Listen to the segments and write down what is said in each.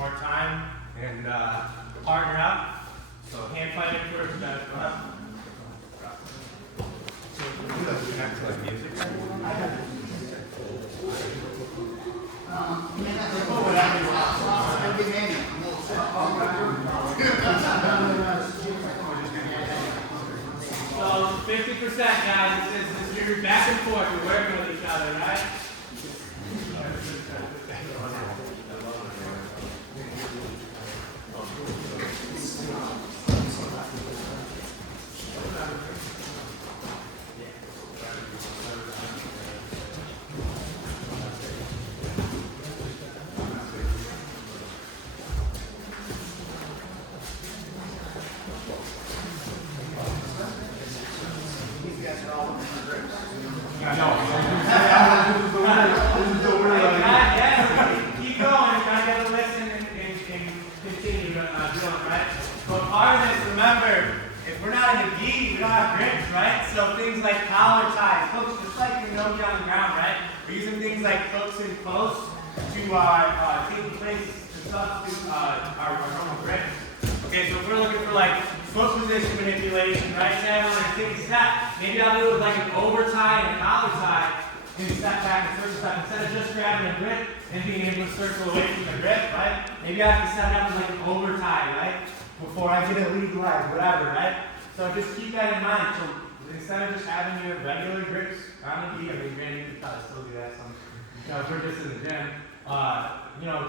more time and partner up. So hand fighting first, guys. Go up. So 50%, guys. This is you're back and forth. You're working with each other, right? Keep going, try to get a listen and continue doing, right? But part of this, remember, if we're not in the gi, we don't have grips, right? So things like collar ties, hooks, just like your nose on the ground, right? We're using things like hooks and posts to take place to substitute our normal grips. Okay, so if we're looking for like foot position manipulation, right? Say I want to take a step, maybe I'll do it with like an over tie and a collar tie. Maybe step back and circle step instead of just grabbing a grip and being able to circle away from the grip, right? Maybe I have to set it up with like an over tie, right? Before I get a lead leg, whatever, right? So just keep that in mind. So instead of just having your regular grips on the gi, I mean, granted, you can probably still do that some, if we're just in the gym,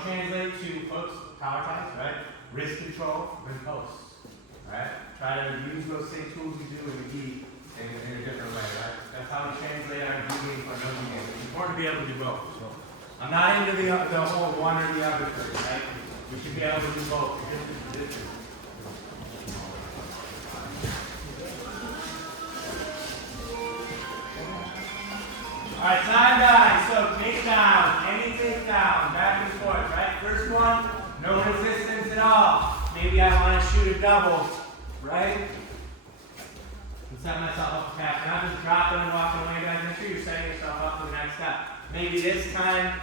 translate to hooks, collar ties, right? Wrist control, and posts, right? Try to use those same tools you do in the gi in a different way, right? That's how we translate our gi game for no gi game. It's important to be able to do both. So I'm not into the whole one or the other thing, right? We should be able to do both. All right, time guys. So takedown, any takedown, back and forth, right? First one, no resistance at all. Maybe I want to shoot a double, right? And set myself up for tap. Not just dropping and walking away, guys. Make sure you're setting yourself up for the next step. Maybe this time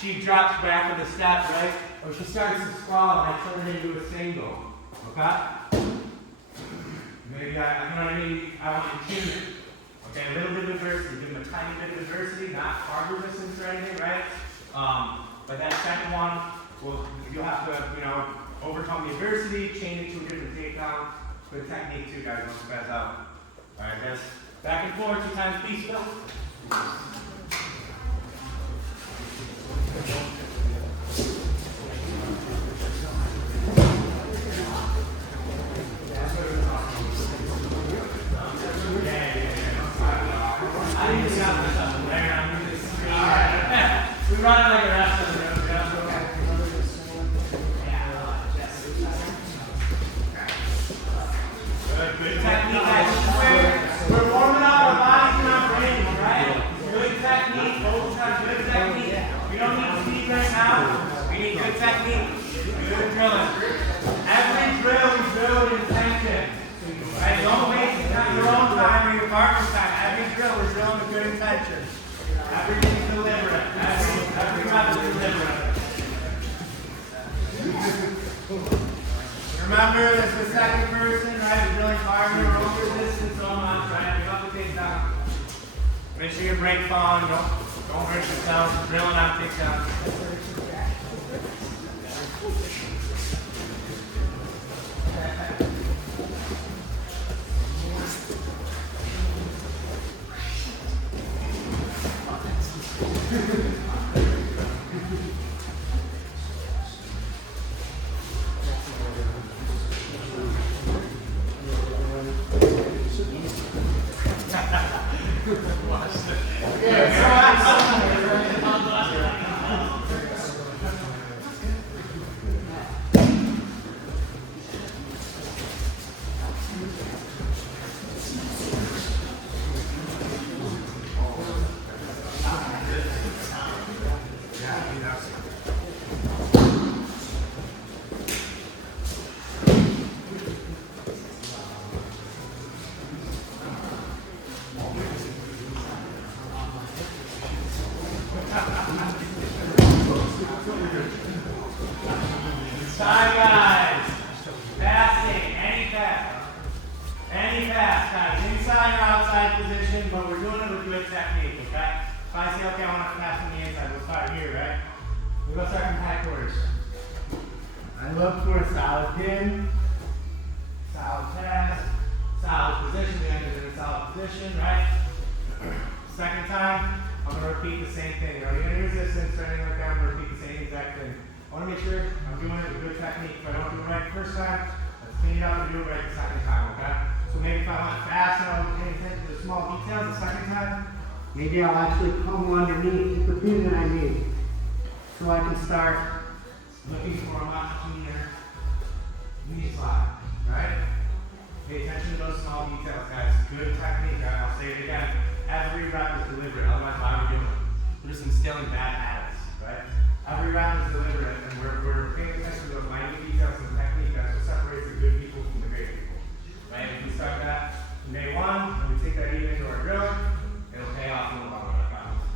she drops back with a step, right? Or she starts to sprawl and I turn her into a single. Okay? Maybe I want to tune it. Okay, a little bit of adversity. Give them a tiny bit of adversity, not hard resistance or anything, right? But that second one, you'll have to, overcome the adversity, change it to a different takedown. Good technique too, guys. Don't spaz out. All right, guys. Back and forth, 2 times piece, Bill. We run it like a wrestler. Good technique, guys. We're warming up our bodies and our brains, right? Good technique. Focus on good technique. We don't need speed right now. We need good technique. Good drilling. Every drill is drilled in intention. Right? Don't waste your own time or your partner's time. Every drill is drilled with good intention. Everything's deliberate. Every rep is deliberate. Remember, this is the second person, right? You're drilling partner, rope resistance so much, right? You have to take down. Make sure your brake falling. Don't hurt yourself. Drilling out, take down. Side guys. Passing. Any pass. Any pass, guys. Inside or outside position, but we're doing it with good technique, okay? If I say, okay, I want to pass from the inside, we'll start here, right? We'll go start from hindquarters. I look for a solid pin, solid pass, solid position. The end is in a solid position, right? Second time, I'm going to repeat the same thing. Are you any resistance or anything like that? I'm going to repeat the same exact thing. I want to make sure I'm doing it with good technique. If I don't do it right the first time, let's clean it up and do it right the second time, okay? So maybe if I want fast and I'll pay attention to the small details the second time, maybe I'll actually come underneath the pin that I need. So I can start looking for a much cleaner knee slide, right? Pay attention to those small details, guys. Good technique. I'll say it again. Every rep is deliberate. Otherwise, why are we doing it? We're just instilling bad habits, right? Every rep is deliberate, and we're paying attention to those minute details and technique. That's what separates the good people from the great people, right? If we start that from day one, and we take that even into our drill, it'll pay off in the long run, I promise.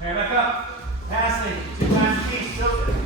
Okay, back up. Passing. 2 times a piece. Tilted.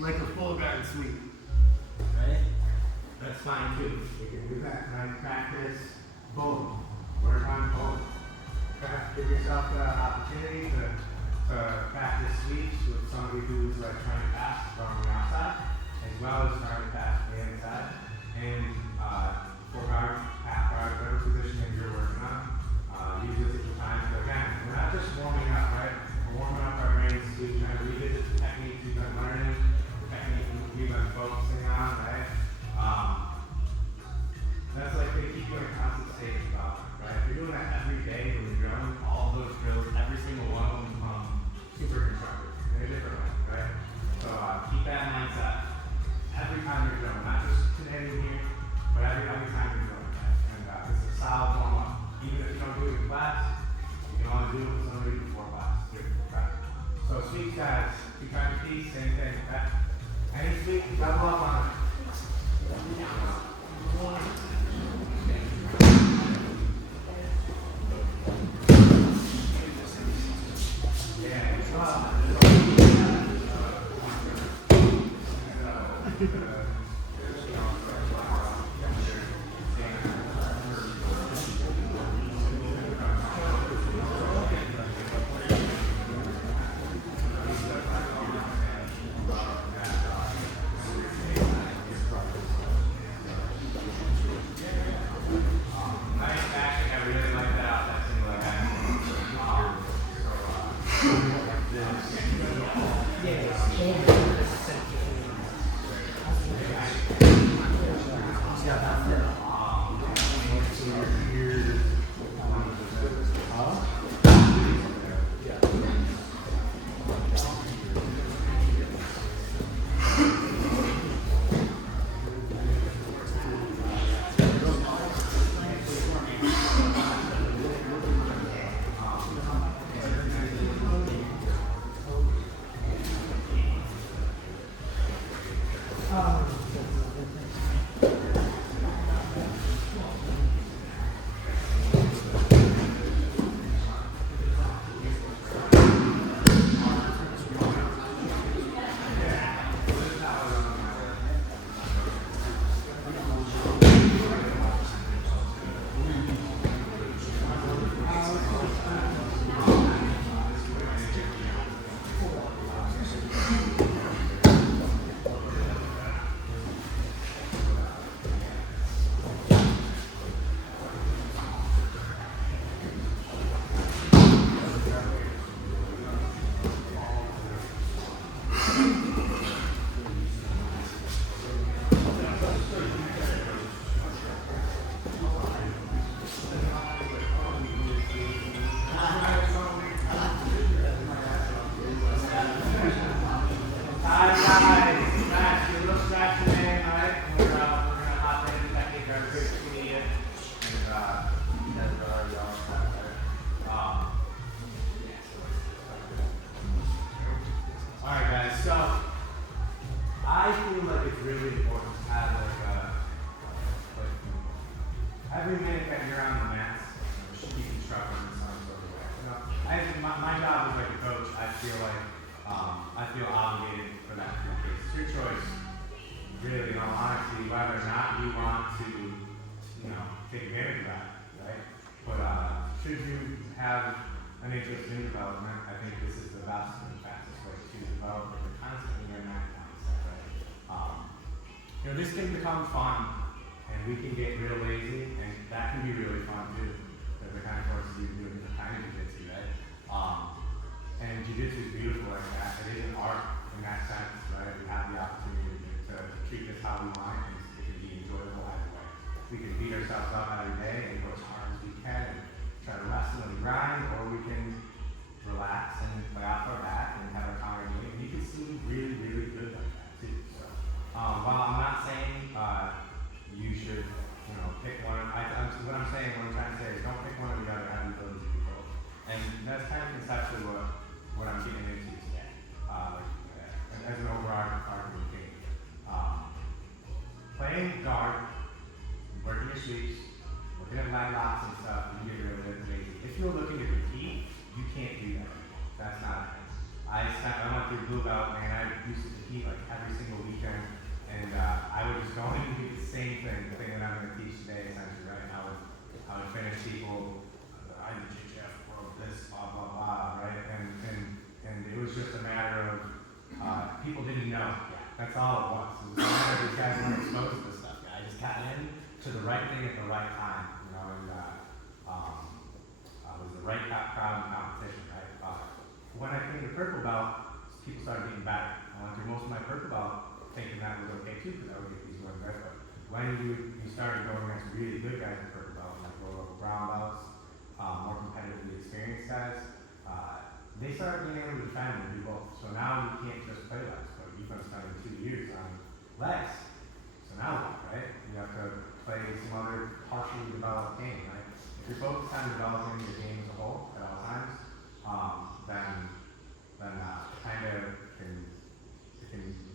Like a full guard sweep, right? That's fine too. We can do that, right? Practice both. Work on both. Give yourself the opportunity to practice sweeps with somebody who's like trying to pass from the outside, as well as trying to pass from the inside. And full guard, half guard, whatever position that you're working on. Use this as a time to, again, we're not just warming up, right? We're warming up our brains to try to revisit the techniques we've been learning. We've been focusing on, right? That's like they keep you in a constant state of thought, right? If you're doing that every day when you're drilling, all of those drills, every single one of them become super constructive in a different way, right? So keep that mindset every time you're drilling, not just today in here, but every time you're drilling, right? And it's a solid warm-up. Even if you don't do it in class, you can only do it with somebody before class, too, okay? So sweep guys, 2 times a piece, same thing, okay? Any sweep, double up on it. Yeah, Every minute that you're on the mats, you should be constructive in some sort of way. You know, my job as like a coach, I feel obligated for that to be the case. It's your choice, really, in all honesty, whether or not you want to, take advantage of that, right? But should you have an interest in development, I think this is the best and fastest way to develop the constantly in that mindset, right? This can become fun. And we can get real lazy, and that can be really fun too. Because it kind of forces you to do a different kind of jiu-jitsu, right? And jiu-jitsu is beautiful like that. It is an art in that sense, right? We have the opportunity to treat this how we want it, and it can be enjoyable either way. We can beat ourselves up every day and go as hard as we can and try to wrestle and grind, or we can relax and play off our back and have a counter game. And you can see really, really good like that too. So, while I'm not saying you should, pick one. What I'm saying, what I'm trying to say is don't pick one or the other, have the ability to do both. And that's kind of conceptually what I'm getting into today, as an overarching thing. Playing guard, working your sweeps, looking at lag locks and stuff, you get rid of it lazy. If you're looking to compete, you can't do that. That's not it. I went through blue belt, man. I used to compete like every single weekend. And I would just go in and do the same thing, the thing that I'm going to teach today, essentially, right? I would finish people, I did JJF, this, blah, blah, blah, right? And it was just a matter of, people didn't know. That's all it was. It was a matter of these guys weren't exposed to this stuff. I just got in to the right thing at the right time, and was the right crowd in competition, right? When I came to purple belt, people started getting better. I went through most of my purple belt thinking that was okay too, because I would get these wins, right? But when you started going against really good guys in purple belt, like lower brown belts, more competitively experienced guys, they started being able to defend and do both. So now you can't just play legs, but you've been spending 2 years on legs. So now what, right? You have to play some other partially developed game, right? If you're focused on developing your game as a whole at all times, then it kind of can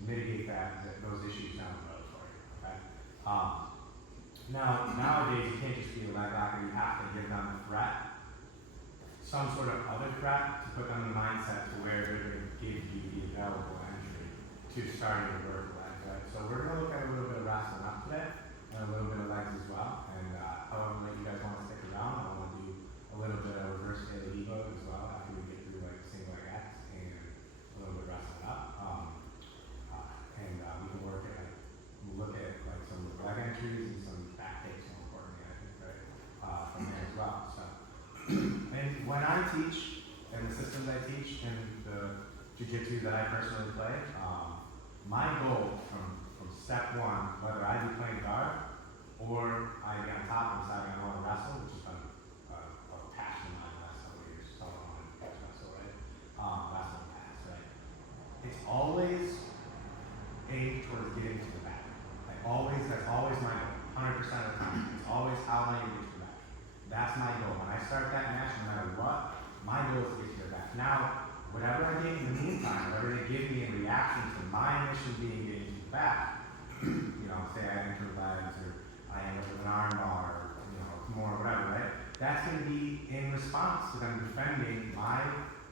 mitigate those issues down the road for you, okay? Now, nowadays, you can't just be a leg locker, you have to give them a threat, some sort of other threat to put them in the mindset to where they're going to give you the available entry to starting to work legs, right? So we're teach, and the systems I teach in the jiu-jitsu that I personally play, my goal from step one, whether I be playing guard or I get on top and decide I want to wrestle, which has been a passion of mine the last couple of years, so I want to wrestle, right? Wrestling pass, right? It's always aimed towards getting to the back. Like always, that's always my goal, 100% of the time. It's always how am I going to get to the back. That's my goal. When I start that match, no matter what, my goal is to get to the back. Now, whatever I get in the meantime, whatever they give me in reaction to my mission being getting to the back, you know, say I enter legs or I end up with an arm bar or, you know, more or whatever, right? That's going to be in response to them defending my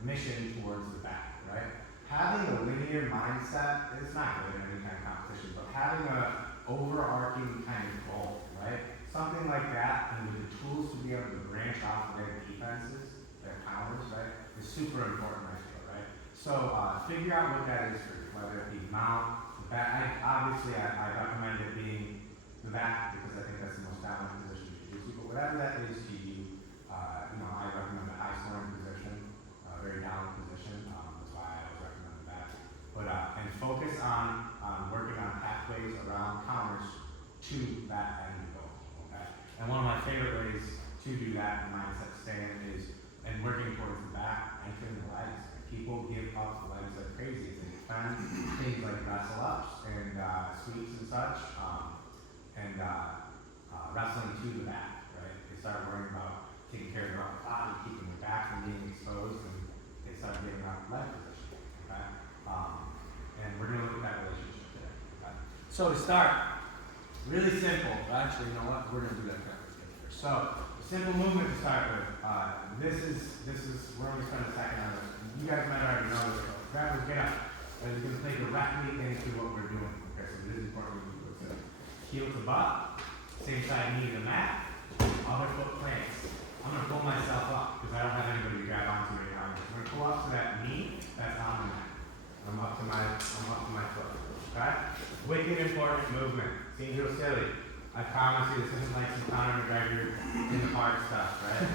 mission towards the back, right? Having a linear mindset is not good in any kind of competition, but having an overarching kind of goal, right? Something like that, and with the tools to be able to branch off of their defenses, their counters, right, is super important, I feel, right? So figure out what that is for you, whether it be mount, the back. Obviously, I recommend it being the back because I think that's the most dominant position to use. But whatever that is to you, you know, I recommend the high scoring position, very dominant position. That's why I always recommend that. But and focus on working on pathways around counters to that end goal. Okay. And one of my favorite ways to do that mindset stand is and working towards the back, anchoring the legs. People give up the legs like crazy. They defend things like wrestle ups and sweeps and such, and wrestling to the back, right? They start worrying about taking care of their upper body, keeping their back from being exposed, and they start getting out of leg position, okay? And we're going to look at that relationship today, okay? So to start, really simple. Actually, you know what? We're going to do that first. So, a simple movement to start with. This is, we're going to spend a second on this. You guys might already know this. Grab get up. And you're going to play directly into what we're doing. Okay, so this is important. So, heel to butt, same side knee to the mat, other foot plants. I'm going to pull myself up because I don't have anybody to grab onto right now. I'm going to pull up to that knee that's on the mat. I'm up to my foot. Okay? Wicked important movement. Seems real silly. I promise you this isn't like some Conor McGregor in the park stuff, right?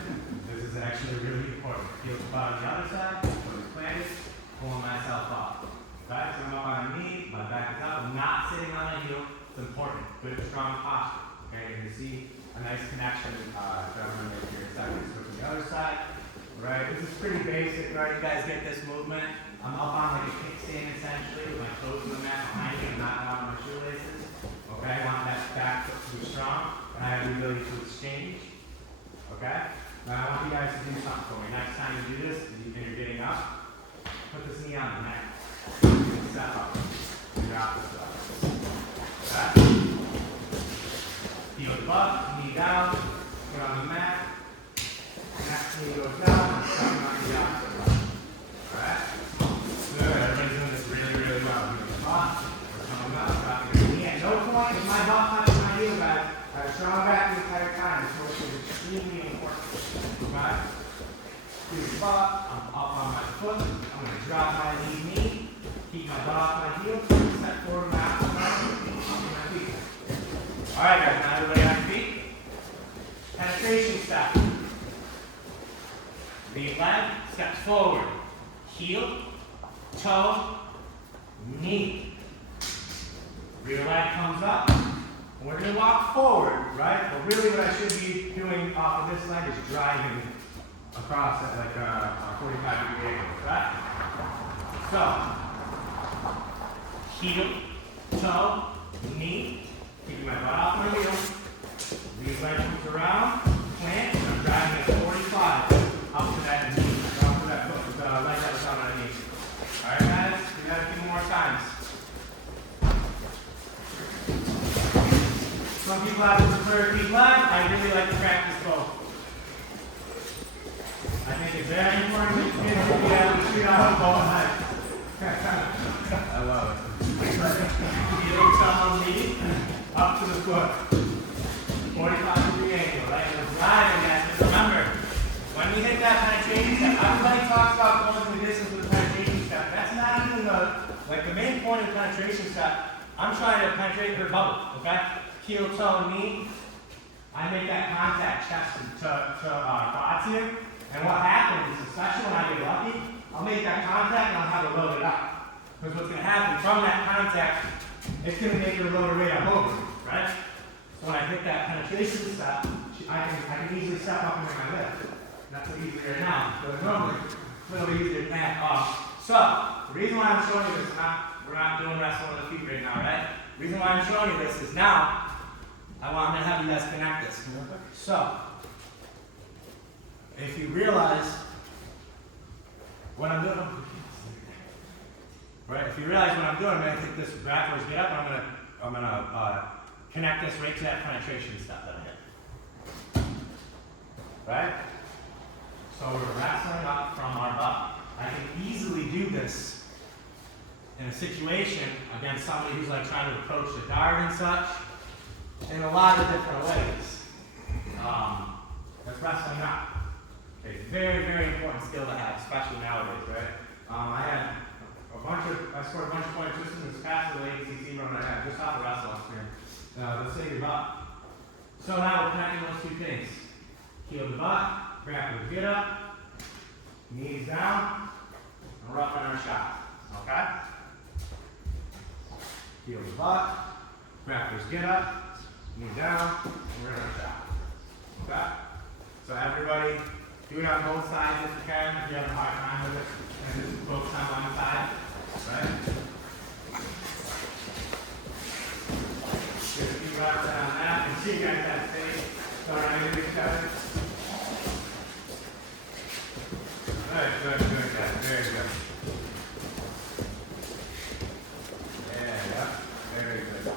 This is actually really important. Heel to butt on the other side, foot is planted, pulling myself up. Okay? So I'm up on my knee, my back is up, I'm not sitting on my heel. It's important. Good, strong posture. Okay, and you see a nice connection. I'm going to make here a second. Switch to the other side. Right, this is pretty basic, right? You guys get this movement. I'm up on like a kickstand essentially with my toes in the mat behind me and not out my shoelaces. Okay, I want that back foot to be strong, and I have the ability to exchange. Okay? Now I want you guys to do something for me. Next time you do this, and you're getting up, put this knee on the mat. Step up. Drop this up. Okay? Heel to butt, knee down, put on the mat. Next knee goes down, coming on the opposite leg. Alright? Good. Everybody's doing this really, really well. We're coming up, dropping your knee. At no point is my butt touching my heel, guys. I have a strong back the entire time. This motion is extremely important. Okay? Do your butt. I'm up on my foot. I'm going to drop my knee. Keep my butt off my heel. Step forward, my opposite leg. Up to my feet. Alright, guys. Now everybody on your feet. Penetration step. The leg steps forward. Heel, toe, knee. Rear leg comes up. And we're going to walk forward, right? But really what I should be doing off of this leg is driving across at like a 45-degree angle, right? So, heel, toe, knee. Keeping my butt off my heel. Rear leg comes around, plant, and I'm driving at 45 up to that knee. Up to that foot, the leg that was on my knee. Alright guys, do that a few more times. Some people have to prefer feet left. I really like to practice both. I think it's very important that you kids be able to shoot out both legs. I love it. Heel, toe, knee, up to the foot. 45-degree angle, right? And we're driving that. Just remember, when we hit that penetration step, everybody talks about going the distance with the penetration step. That's not even the main point of the penetration step. I'm trying to penetrate her bubble, okay? Heel, toe, knee. I make that contact chest to quads here. And what happens, especially when I get lucky, I'll make that contact and I'll have her load it up. Because what's going to happen from that contact, it's going to make her load her weight up over, right? So when I hit that penetration step, I can easily step up into my lift. Not so easy right now, but normally it's a little easier than that. So the reason why I'm showing you this, we're not doing wrestling on the feet right now, right? The reason why I'm showing you this is now I'm going to have you guys connect this. So if you realize what I'm doing, right? If you realize what I'm doing, I'm going to take this backwards, get up, and I'm gonna connect this right to that penetration step that I hit. Right? So we're wrestling up from our butt. I can easily do this in a situation against somebody who's like trying to approach the guard and such in a lot of different ways. That's wrestling up. Okay, very, very important skill to have, especially nowadays, right? I scored a bunch of points just in this past little ACC run I had, just off the wrestle experience. Let's say your butt. So now we're connecting those two things. Heel the butt, grapplers get up, knees down, and we're up in our shot. Okay? Heel the butt, grapplers get up, knees down, and we're in our shot. Okay? So everybody, do it on both sides if you can, if you have a hard time with it, and just focus on one side, right? Get a few reps on that, and see you guys that stage, start into each other. Good, guys, very good. Yeah, very good. Good.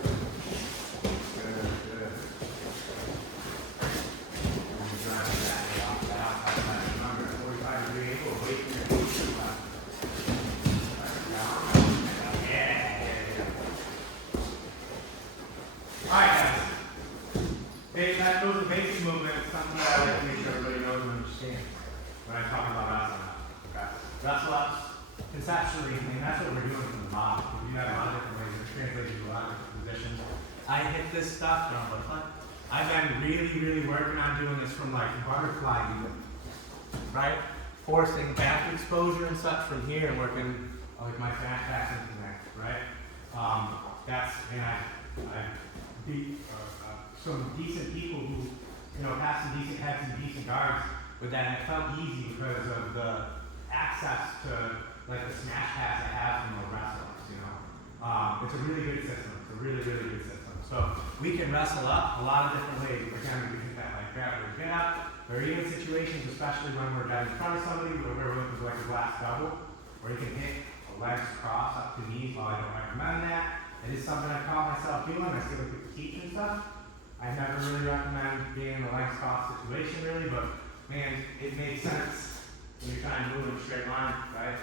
Those are basic movements, something that I like to make sure everybody knows and understands when I'm talking about wrestling up. Okay? Wrestle ups, conceptually, I mean, that's what we're doing from the bottom. We do that a lot of different ways. It's translated to a lot of different positions. I hit this stuff, I've been really working on doing this from like butterfly even, right? Forcing back exposure and such from here and working like my fast backs into the neck, right? I beat some decent people who, had some decent guards with that, and it felt easy because of the access to like the smash pass I have from the wrestlers, It's a really good system. It's a really good system. So we can wrestle up a lot of different ways. For example, we can hit that like grab or get up, or even situations, especially when we're down in front of somebody, where we're looking for like a glass double, where you can hit a legs cross up to knees. While I don't recommend that, it is something I caught myself doing. I see what people teach and stuff. I never really recommend being in a legs cross situation really, but man, it makes sense when you're trying to move in a straight line, right?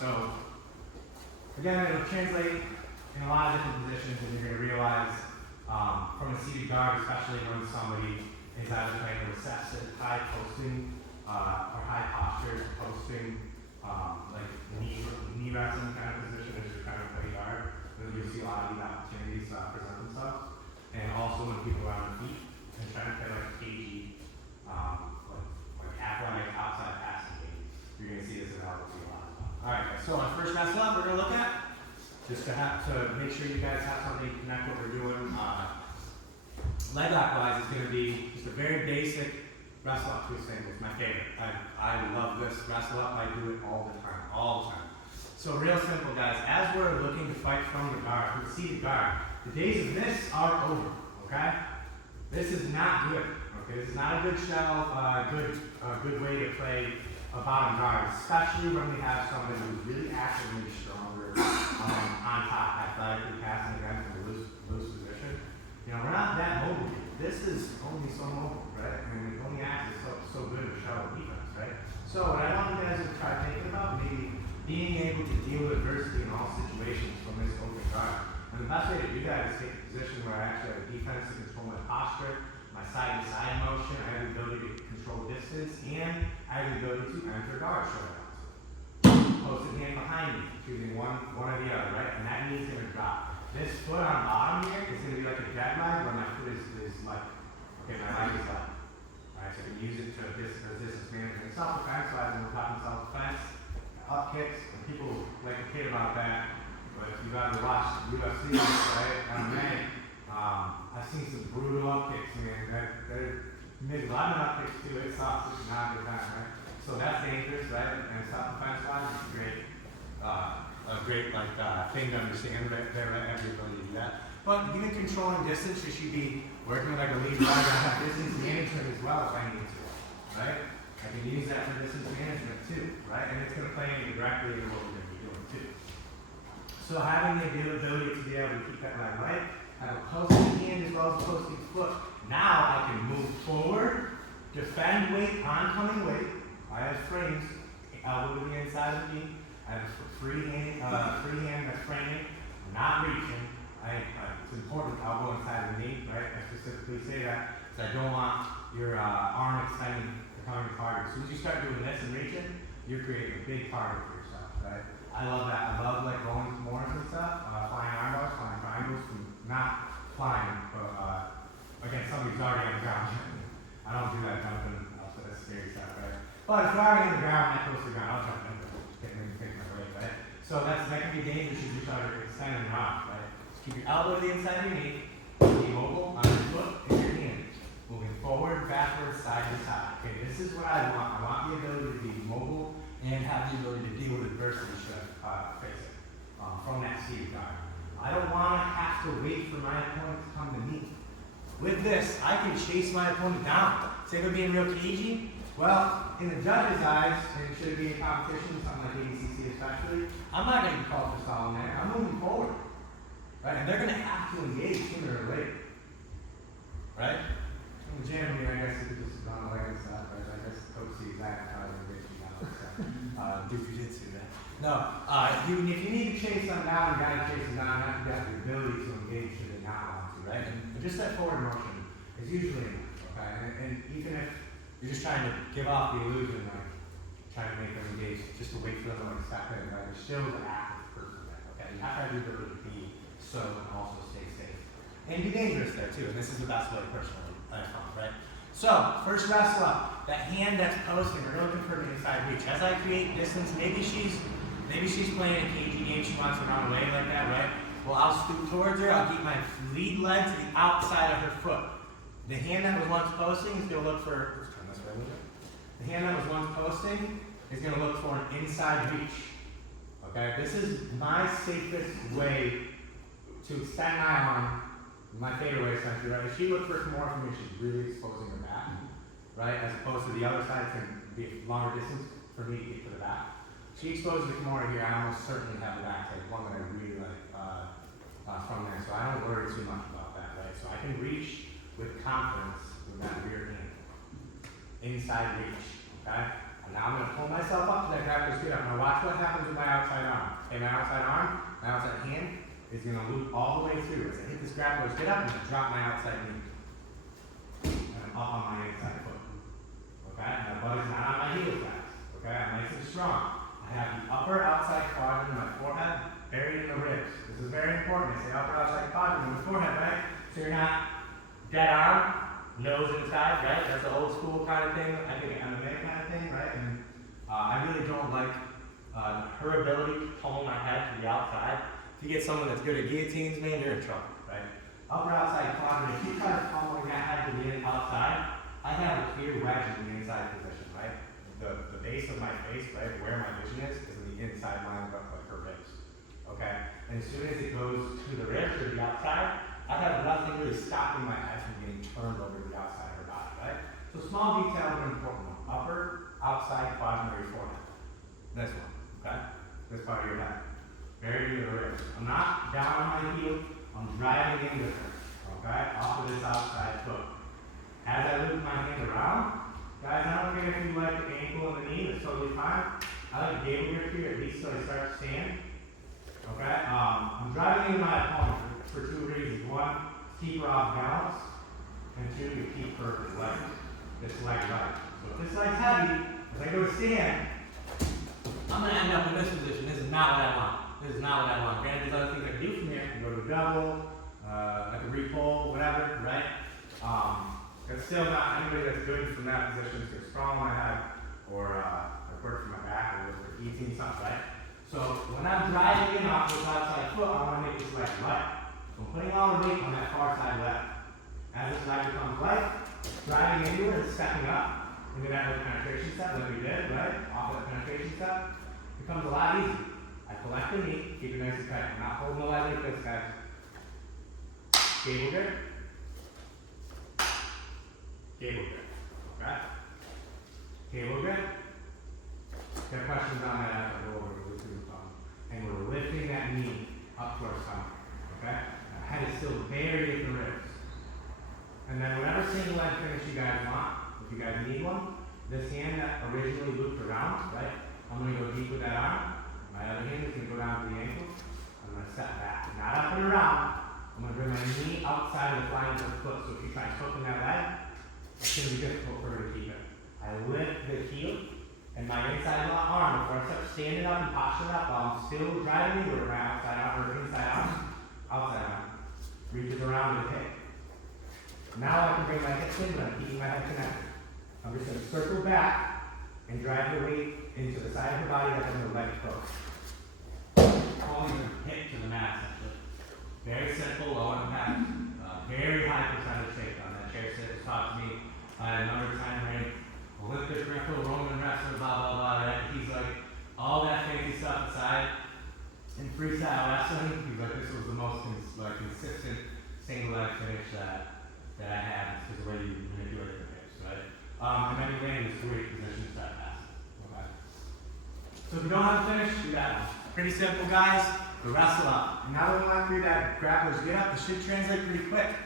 So again, it'll translate in a lot of different positions, and you're going to realize from a seated guard, especially when somebody is either playing a recessive, high posting, or high posture posting, like knee wrestling kind of position as you're trying to play guard, then you'll see a lot of these opportunities present themselves. And also when people are on the feet and trying to play like cagey, like athletic outside passing game, you're going to see this available to you a lot as well. Alright, so our first wrestle up we're going to look at, just to make sure you guys have something to connect what we're doing. Leg lock wise is going to be just a very basic wrestle up twist angle. It's my favorite. I love this wrestle up. I do it all the time. So real simple, guys. As we're looking to fight from the guard, from the seated guard, the days of this are over. Okay? This is not good. Okay? This is not a good shell. Good way to play a bottom guard, especially when we have somebody who's really actively stronger on top, athletically passing again from a loose position. We're not that mobile. This is only so mobile, right? I mean, the only act is so good to show defense, right? So what I want you guys to try thinking about, maybe being able to deal with adversity in all situations from this open guard. And the best way to do that is take a position where I actually have a defense to control my posture, my side-to-side motion, I have the ability to control distance, and I have the ability to enter guard shoulder. Posted hand behind me, choosing one or the other, right? And that knee's going to drop. This foot on bottom here is going to be like a dead leg where my foot is like, okay, my leg is left. Right, so you can use it to distance management. Self-defense, wise, when we're talking self-defense, up kicks, and people like to kid about that. But if you've ever watched UFC, right, MMA, I've seen some brutal up kicks, man. They're made a lot of up kicks too. It sucks. It's not a good time, right? So that's dangerous, right? And self-defense wise, it's great. A great thing to understand right there, right? Everybody do that. But even controlling distance, you should be working with like a lead rider on that distance management as well if I need to, right? I can use that for distance management too, right? And it's going to play directly into what we're going to be doing too. So having the ability to be able to keep that line right, have a posting hand as well as a posting foot. Now I can move forward, defend weight, oncoming weight. I have frames, elbow to the inside of the knee. I have a free hand that's framing, not reaching. It's important elbow inside of the knee, right? I specifically say that because I don't want your arm extending, becoming a target. As soon as you start doing this and reaching, you're creating a big target for yourself, right? I love that. I love like going to mornings and stuff, flying arm bars, flying triangles, not flying, but again, somebody's already on the ground. I don't do that jumping, that's scary stuff, right? But if you're already on the ground, not close to the ground, I'll jump in, take my weight, right? So that can be dangerous if you try to extend and rock, right? Keep your elbow to the inside of your knee, be mobile on your foot and your hand. Moving forward, backwards, side to side. Okay, this is what I want. I want the ability to be mobile and have the ability to deal with adversity should I face it from that seated guard. I don't want to have to wait for my opponent to come to me. With this, I can chase my opponent down. Say they're being real cagey. Well, in the judge's eyes, and should it be in competition, something like ADCC especially, I'm not going to be called for stalling there. I'm moving forward. Right? And they're going to have to engage sooner or later. Right? In the gym, I guess you could just run away and stuff. Right? I guess Coach sees that and tries to get you down. So, do jiu-jitsu then. No, if you need to chase them down, you got to chase them down. You have the ability to engage should they not want to. Right? And just that forward motion is usually enough. Okay? And even if you're just trying to give off the illusion, like trying to make them engage, just to wait for them to like step in, right? It shows an active person there. Okay? You have to have the ability to be so and also stay safe. And be dangerous there too, and this is the best way personally I found, right? So, first wrestle up, that hand that's posting, we're looking for the inside reach. As I create distance, maybe she's playing a cagey game, she wants to run away like that, right? Well, I'll scoot towards her, I'll keep my lead leg to the outside of her foot. The hand that was once posting is gonna look for, let's turn this way a little bit. The hand that was once posting is gonna look for an inside reach. Okay, this is my safest way to extend my arm, my favorite way essentially, right? If she looks for more from me, she's really exposing her back, right? As opposed to the other side, it's going to be a longer distance for me to get to the back. She exposes it more here, I almost certainly have the back take, one that I really like from there. So I don't worry too much about that, right? So I can reach with confidence with that rear hand. Inside reach, okay? And now I'm going to pull myself up to that grappler's get up. Now watch what happens with my outside arm. Okay, my outside hand, is going to loop all the way through. As I hit this grappler's get up, I'm going to drop my outside knee. And I'm up on my inside foot. Okay? My butt is not on my heel flaps. Okay? I'm nice and strong. I have the upper outside quadrant of my forehead buried in the ribs. This is very important. I say upper outside quadrant in the forehead, right? So you're not dead arm, nose inside, right? That's an old school kind of thing. I think an MMA kind of thing, right? And I really don't like her ability to pummel my head to the outside. If you get someone that's good at guillotines, man, you're in trouble, right? Upper outside quadrant, if you try to pummeling that head to the outside, I have a clear wedge in the inside position, right? The base of my face, right, where my vision is in the inside line of like her ribs, okay? And as soon as it goes to the ribs or the outside, I have nothing really stopping my head from getting turned over to the outside of her body, right? So small detail, but important one. Upper, outside quadrant of your forehead. This one, okay? This part of your head. Very near the ribs. I'm not down on my heel, I'm driving into her, okay? Off of this outside foot. As I loop my hand around, guys, I don't care if you like the ankle and the knee, that's totally fine. I like the gable grip here, at least so I start to stand. Okay? I'm driving into my opponent for two reasons. One, to keep her off balance, and two, to keep her leg, this leg right. So if this leg's heavy, as I go to stand, I'm going to end up in this position. This is not what I want. This is not what I want. Granted, there's other things I can do from here. I can go to a double, I can re-pull, whatever, right? It's still not anybody that's good from that position is too strong on my head, or I work for my back, or work for eating something, right? So when I'm driving in off this outside foot, I want to make this leg light. So I'm putting all the weight on that far side leg. As this leg becomes light, driving into it and stepping up into that little penetration step like we did, right? Off that penetration step, becomes a lot easier. I collect the knee, keep it nice and tight. I'm not holding the leg like this, guys. Cable grip. Cable grip. Okay? Cable grip. Got questions on that as I go over the phone. And we're lifting that knee up to our stomach. Okay? Our head is still buried at the ribs. And then whatever single leg finish you guys want, if you guys need one, this hand that originally looped around, right? I'm going to go deep with that arm. My other hand is going to go down to the ankle. I'm going to step back. Not up and around. I'm going to bring my knee outside of the flying of the foot. So if you try hooking that leg, it's going to be difficult for her to keep it. I lift the heel and my inside arm before I start standing up and posturing up while I'm still driving with my outside arm or inside arm, reaches around to the hip. Now I can bring my hips in, but I'm keeping my head connected. I'm just going to circle back and drive the weight into the side of the body that's in the leg close. Pulling the hip to the mat, essentially. Very simple, low impact, very high percentage takedown. That chair sit has taught me a number of times, right? Olympic, Greco-Roman wrestler, blah, blah, blah, right? He's like, all that fancy stuff aside, in freestyle wrestling, he's like, this was the most consistent single leg finish that I have, because the way you manipulate the hips, right? And then you land in this great position to start passing. Okay. So if you don't have a finish, you got one. Pretty simple, guys. The wrestle up. And now that we went through that grappler's get up, this should translate pretty quick.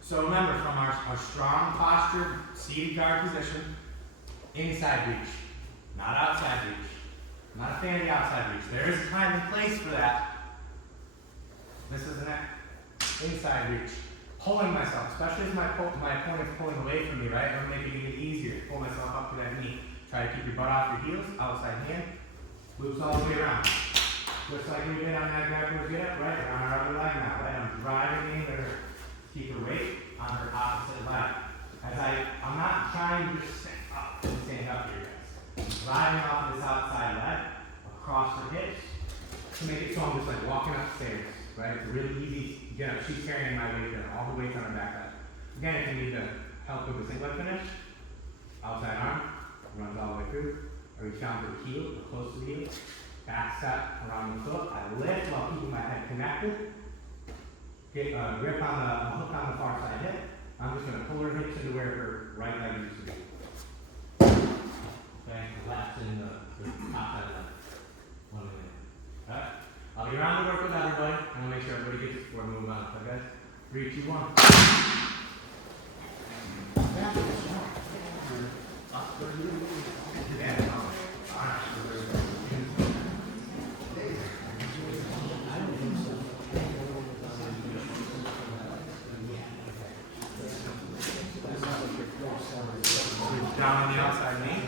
So remember, from our strong posture, seated guard position, inside reach, not outside reach. I'm not a fan of the outside reach. There is a time and place for that. This is an inside reach. Pulling myself, especially as my opponent's pulling away from me, right? I'm making it easier. Pull myself up to that knee. Try to keep your butt off your heels, outside hand. Loops all the way around. Just like we did on that grappler's get up, right? On our other leg now, right? I'm driving in there. Keep her weight on her opposite leg. I'm not trying to just stand up here, guys. I'm driving off this outside leg across her hips to make it so I'm just like walking upstairs, right? It's really easy to get up. She's carrying my weight there, all the weight's on her back leg. Again, if you need to help with the single leg finish, outside arm runs all the way through. I reach down to the heel, or close to the heel. Back step around the foot. I lift while keeping my head connected. Get a grip on the hook on the far side hip. I'm just going to pull her hips into where her right leg used to be. Okay, left in the top side leg. 1 minute. Alright? I'll be around to work with everybody. I'm going to make sure everybody gets it before we move on. Okay, guys? 3, 2, 1. Down on the outside knee.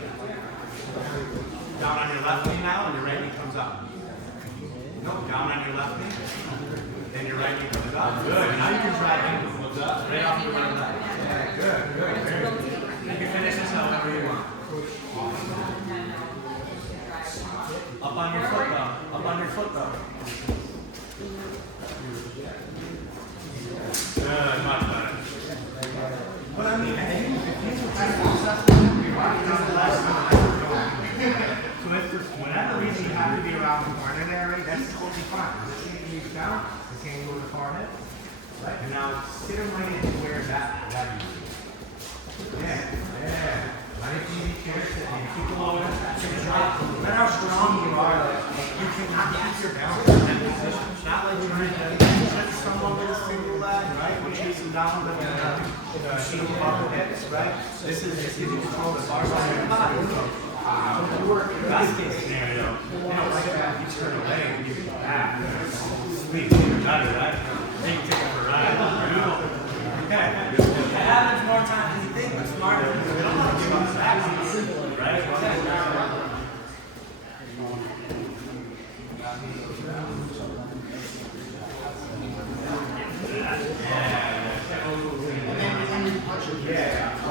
Down on your left knee now, and your right knee comes up. No, down on your left knee. Then your right knee comes up. Good. Now you can try ankles up. Right off your right leg. Yeah, good, good. Very good. You can finish this however you want. Up on your foot though. Up on your foot though. Good, much better. But I mean, if you were successful, so if for whatever reason you have to be around the corner there, right, that's totally fine. This hand can reach down, this hand go to the far hip. Right? And now sit him right into where that is. Yeah. Nice easy chair sit. And keep it low. Remember how strong you are. You cannot keep your balance in that position. It's not like you're trying to touch someone with a single leg, right? We're chasing down with a shield above the hips, right? This is you control the far side of your body. Best case scenario, like that, you turn away and you go back. Sweet, even better, right? Then you take it for a ride. Okay. It happens more times than you think, but smarter. We don't want to give up back, right? Yeah.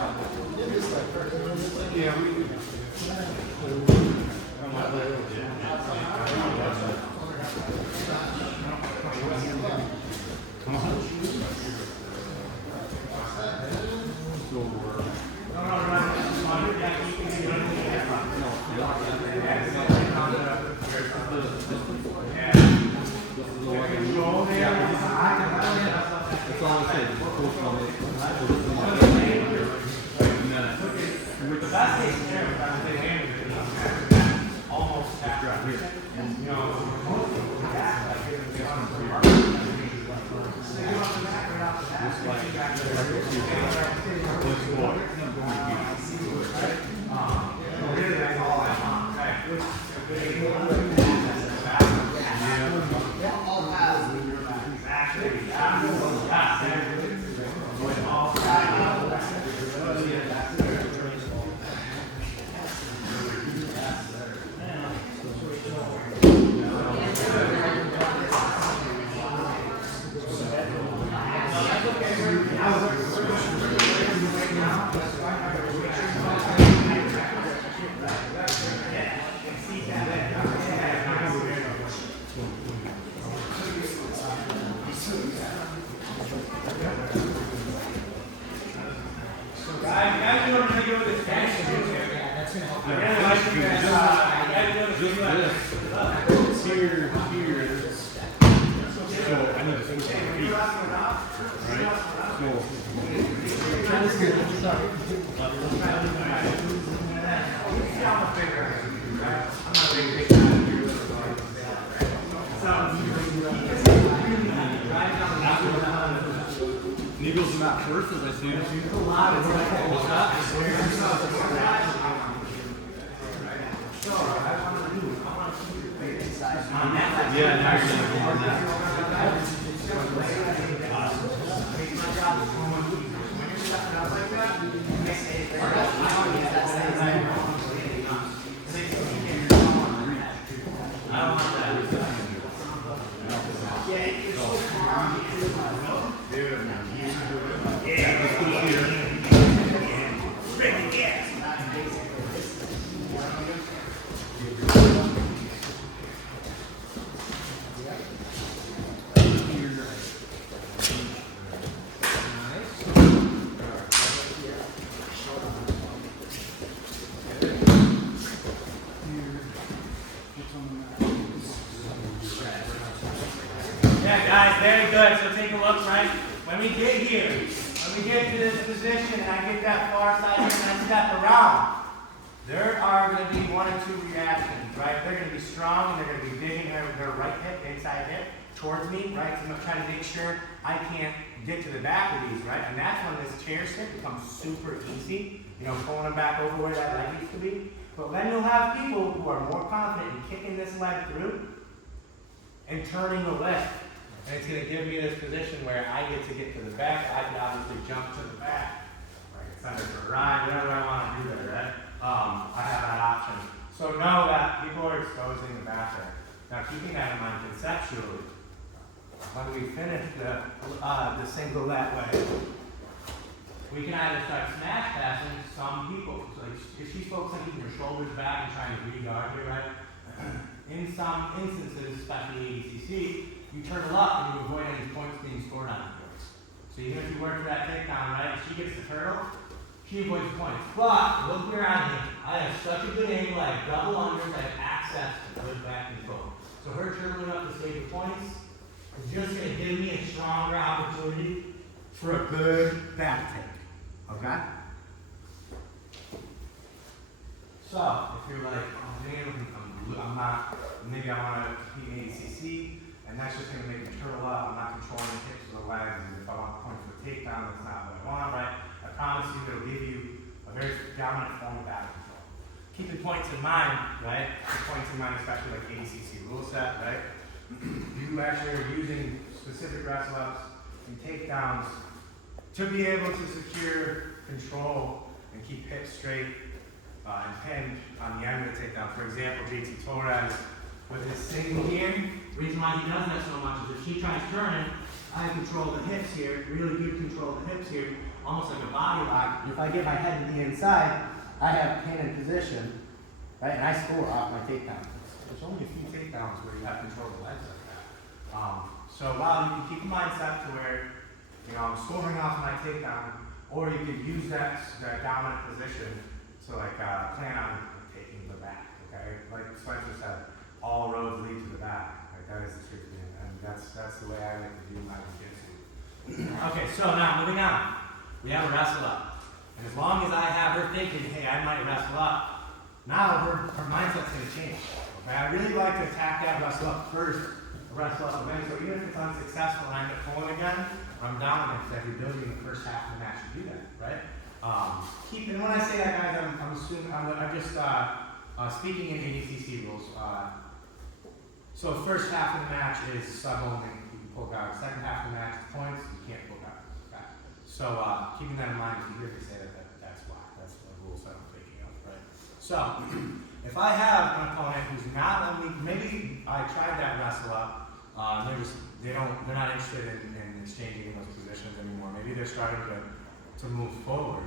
That's all I said. Just focus on this. The best case scenario is that they hand it almost half right here. You know, really that's all I want. Needles in that first, as I see it. Yeah, now you're going to go on that. Yeah, guys, very good. So take a look, right? When we get here, when we get to this position and I get that far side here and I step around, there are going to be one or two reactions, right? They're going to be strong and they're going to be digging their right hip, inside hip, towards me, right? So I'm trying to make sure I can't get to the back of these, right? And that's when this chair sit becomes super easy, you know, pulling them back over where that leg used to be. But then you'll have people who are more confident in kicking this leg through and turning the leg. And it's going to give me this position where I get to get to the back. I can obviously jump to the back, or I can send it for a ride, whatever I want to do there, right? I have that option. So know that people are exposing the back there. Now keeping that in mind conceptually, when we finish the single that way, we can either start smash passing some people. So if she's focusing on keeping her shoulders back and trying to re-guard here, right? In some instances, especially ADCC, you turtle up and you avoid any points being scored on the boards. So even if you work for that takedown, right, if she gets the turtle, she avoids points. But look where I'm here. I have such a good angle, I have double unders, I have access to good back control. So her turtling up to save the points is just going to give me a stronger opportunity for a good back take. Okay? So if you're like, oh man, I'm not, maybe I want to compete in ACC, and that's just going to make me turtle up. I'm not controlling the hips or the legs. And if I want to point for a takedown, that's not what I want, right? I promise you it'll give you a very dominant form of back control. Keeping points in mind, right? Points in mind, especially like ACC rule set, right? You actually are using specific wrestle ups and takedowns to be able to secure control and keep hips straight and pinned on the end of the takedown. For example, JT Torres with his single here. The reason why he does that so much is if she tries turning, I control the hips here, really good control of the hips here, almost like a body lock. If I get my head to the inside, I have pin in position, right? And I score off my takedown. There's only a few takedowns where you have control of the legs like that. So while you can keep a mindset to where, you know, I'm scoring off my takedown, or you could use that dominant position to like plan on taking the back, okay? Like Spencer said, all roads lead to the back. Like that is the truth, man. And that's the way I like to do my jiu-jitsu. Okay, so now moving on. We have a wrestle up. And as long as I have her thinking, hey, I might wrestle up, now her mindset's going to change. Okay, I really like to attack that wrestle up first, wrestle up event. So even if it's unsuccessful and I end up pulling again, I'm dominant because I have the ability in the first half of the match to do that, right? And when I say that, guys, I'm assuming, I'm just speaking in ADCC rules. So first half of the match is sub only. You can pull guard. Second half of the match is points. You can't pull guard. Okay? So keeping that in mind, if you hear me say that, that's why. That's the rules that I'm thinking of, right? So if I have an opponent who's not on me, maybe I tried that wrestle up. They're not interested in exchanging in those positions anymore. Maybe they're starting to move forward.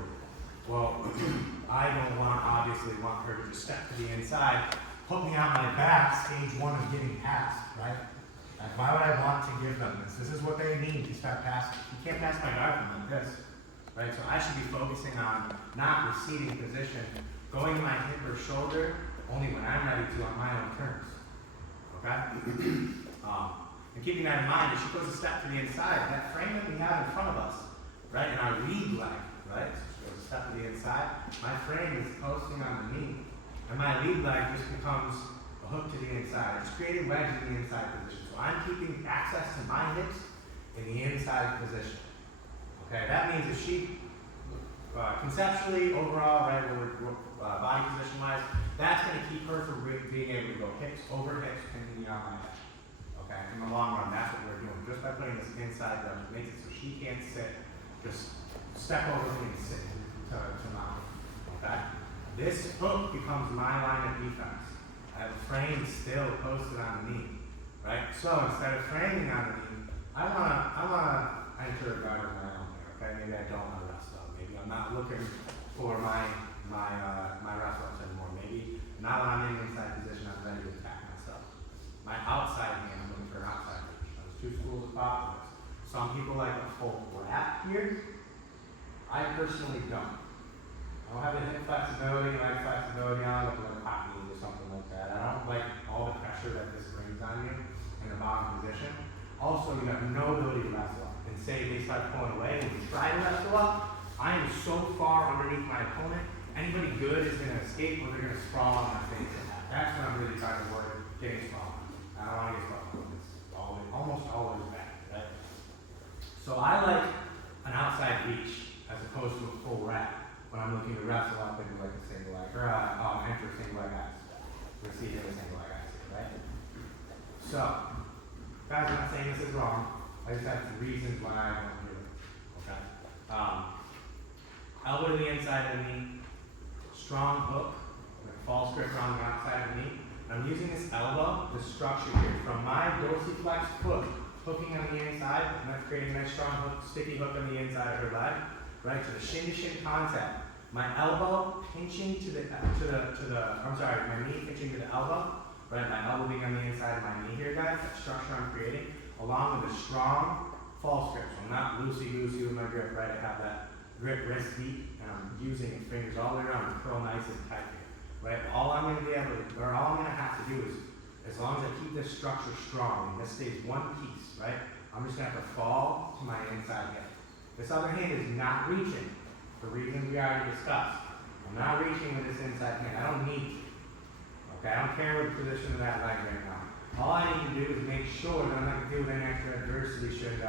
Well, I don't obviously want her to just step to the inside, put me on my back, stage one of getting passed, right? Like, why would I want to give them this? This is what they need to start passing. You can't pass my guard from like this, right? So I should be focusing on not receding position, going to my hip or shoulder only when I'm ready to on my own terms, okay? And keeping that in mind, if she goes a step to the inside, that frame that we have in front of us, right, in our lead leg, right? So she goes a step to the inside, my frame is posting on the knee, and my lead leg just becomes a hook to the inside. I just created wedge in the inside position. So I'm keeping access to my hips in the inside position. Okay, that means if she, conceptually, overall, right, body position wise, that's going to keep her from being able to go hips over hips and knee on my head. Okay, in the long run, that's what we're doing. Just by putting this inside there, it makes it so she can't sit. Just step over me and sit to mount. Okay? This hook becomes my line of defense. I have a frame still posted on the knee. Right? So instead of framing on the knee, I wanna enter a guard of my own there. Okay? Maybe I don't want to wrestle up. Maybe I'm not looking for my wrestle ups anymore. Maybe now when I'm in the inside position, I'm ready to attack myself. My outside hand, I'm looking for an outside reach. There's two schools of thought for this. Some people like a full wrap here. I personally don't. I don't have the hip flexibility, leg flexibility on, like a hot knee or something like that. I don't like all the pressure that this brings on you in the bottom position. Also, you have no ability to wrestle up. And say they start pulling away and you try to wrestle up, I am so far underneath my opponent, anybody good is going to escape or they're going to sprawl on my face. That's when I'm really trying to work getting sprawled. I don't want to get sprawled. It's almost always bad, right? So I like an outside reach as opposed to a full wrap when I'm looking to wrestle up into like a single leg, or enter a single leg axe, receive a single leg axe, right? So, guys, I'm not saying this is wrong. I just have reasons why I don't do it. Okay. Elbow to the inside of the knee, strong hook, with a false grip around the outside of the knee. I'm using this elbow, the structure here, from my dorsiflex foot, hooking on the inside, and that's creating a nice strong hook, sticky hook on the inside of her leg, right, to the shin-to-shin contact. My elbow pinching to the, my knee pinching to the elbow, right, my elbow being on the inside of my knee here, guys, that structure I'm creating, along with a strong false grip. So I'm not loosey-goosey with my grip, right, I have that grip wrist deep, and I'm using fingers all the way around to curl nice and tight here. Right? All I'm going to be able to, or all I'm going to have to do is, as long as I keep this structure strong, and this stays one piece, right? I'm just going to have to fall to my inside hip. This other hand is not reaching, for reasons we already discussed. I'm not reaching with this inside hand. I don't need to. Okay? I don't care what the position of that leg right now. All I need to do is make sure that I'm not going to deal with any extra adversity should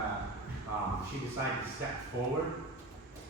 she decide to step forward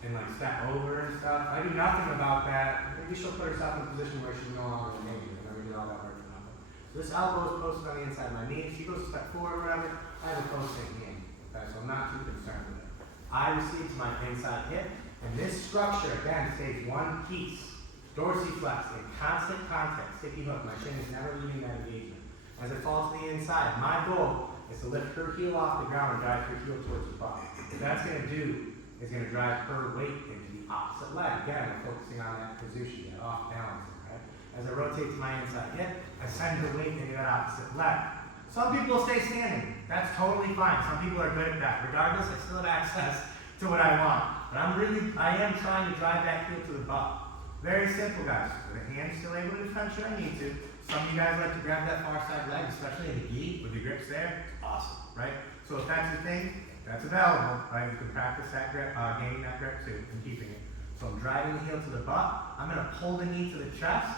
and like step over and stuff. I do nothing about that. Maybe she'll put herself in a position where she's no longer negative. And maybe all that works for nothing. So this elbow is posted on the inside of my knee. If she goes a step forward or whatever, I have a posting hand. Okay, so I'm not too concerned with it. I recede to my inside hip, and this structure again stays one piece. Dorsiflex in constant contact, sticky hook. My shin is never leaving that engagement. As it falls to the inside, my goal is to lift her heel off the ground and drive her heel towards the butt. What that's going to do is going to drive her weight into the opposite leg. Again, I'm focusing on that position, that off balancing, right? As I rotate to my inside hip, I send her weight into that opposite leg. Some people stay standing. That's totally fine. Some people are good at that. Regardless, I still have access to what I want. But I am trying to drive that heel to the butt. Very simple, guys. With the hand still able to defend should I need to. Some of you guys like to grab that far side leg, especially in the gi with the grips there. It's awesome, right? So if that's your thing, that's available, right? You can practice that grip, gaining that grip too, and keeping it. So I'm driving the heel to the butt. I'm gonna pull the knee to the chest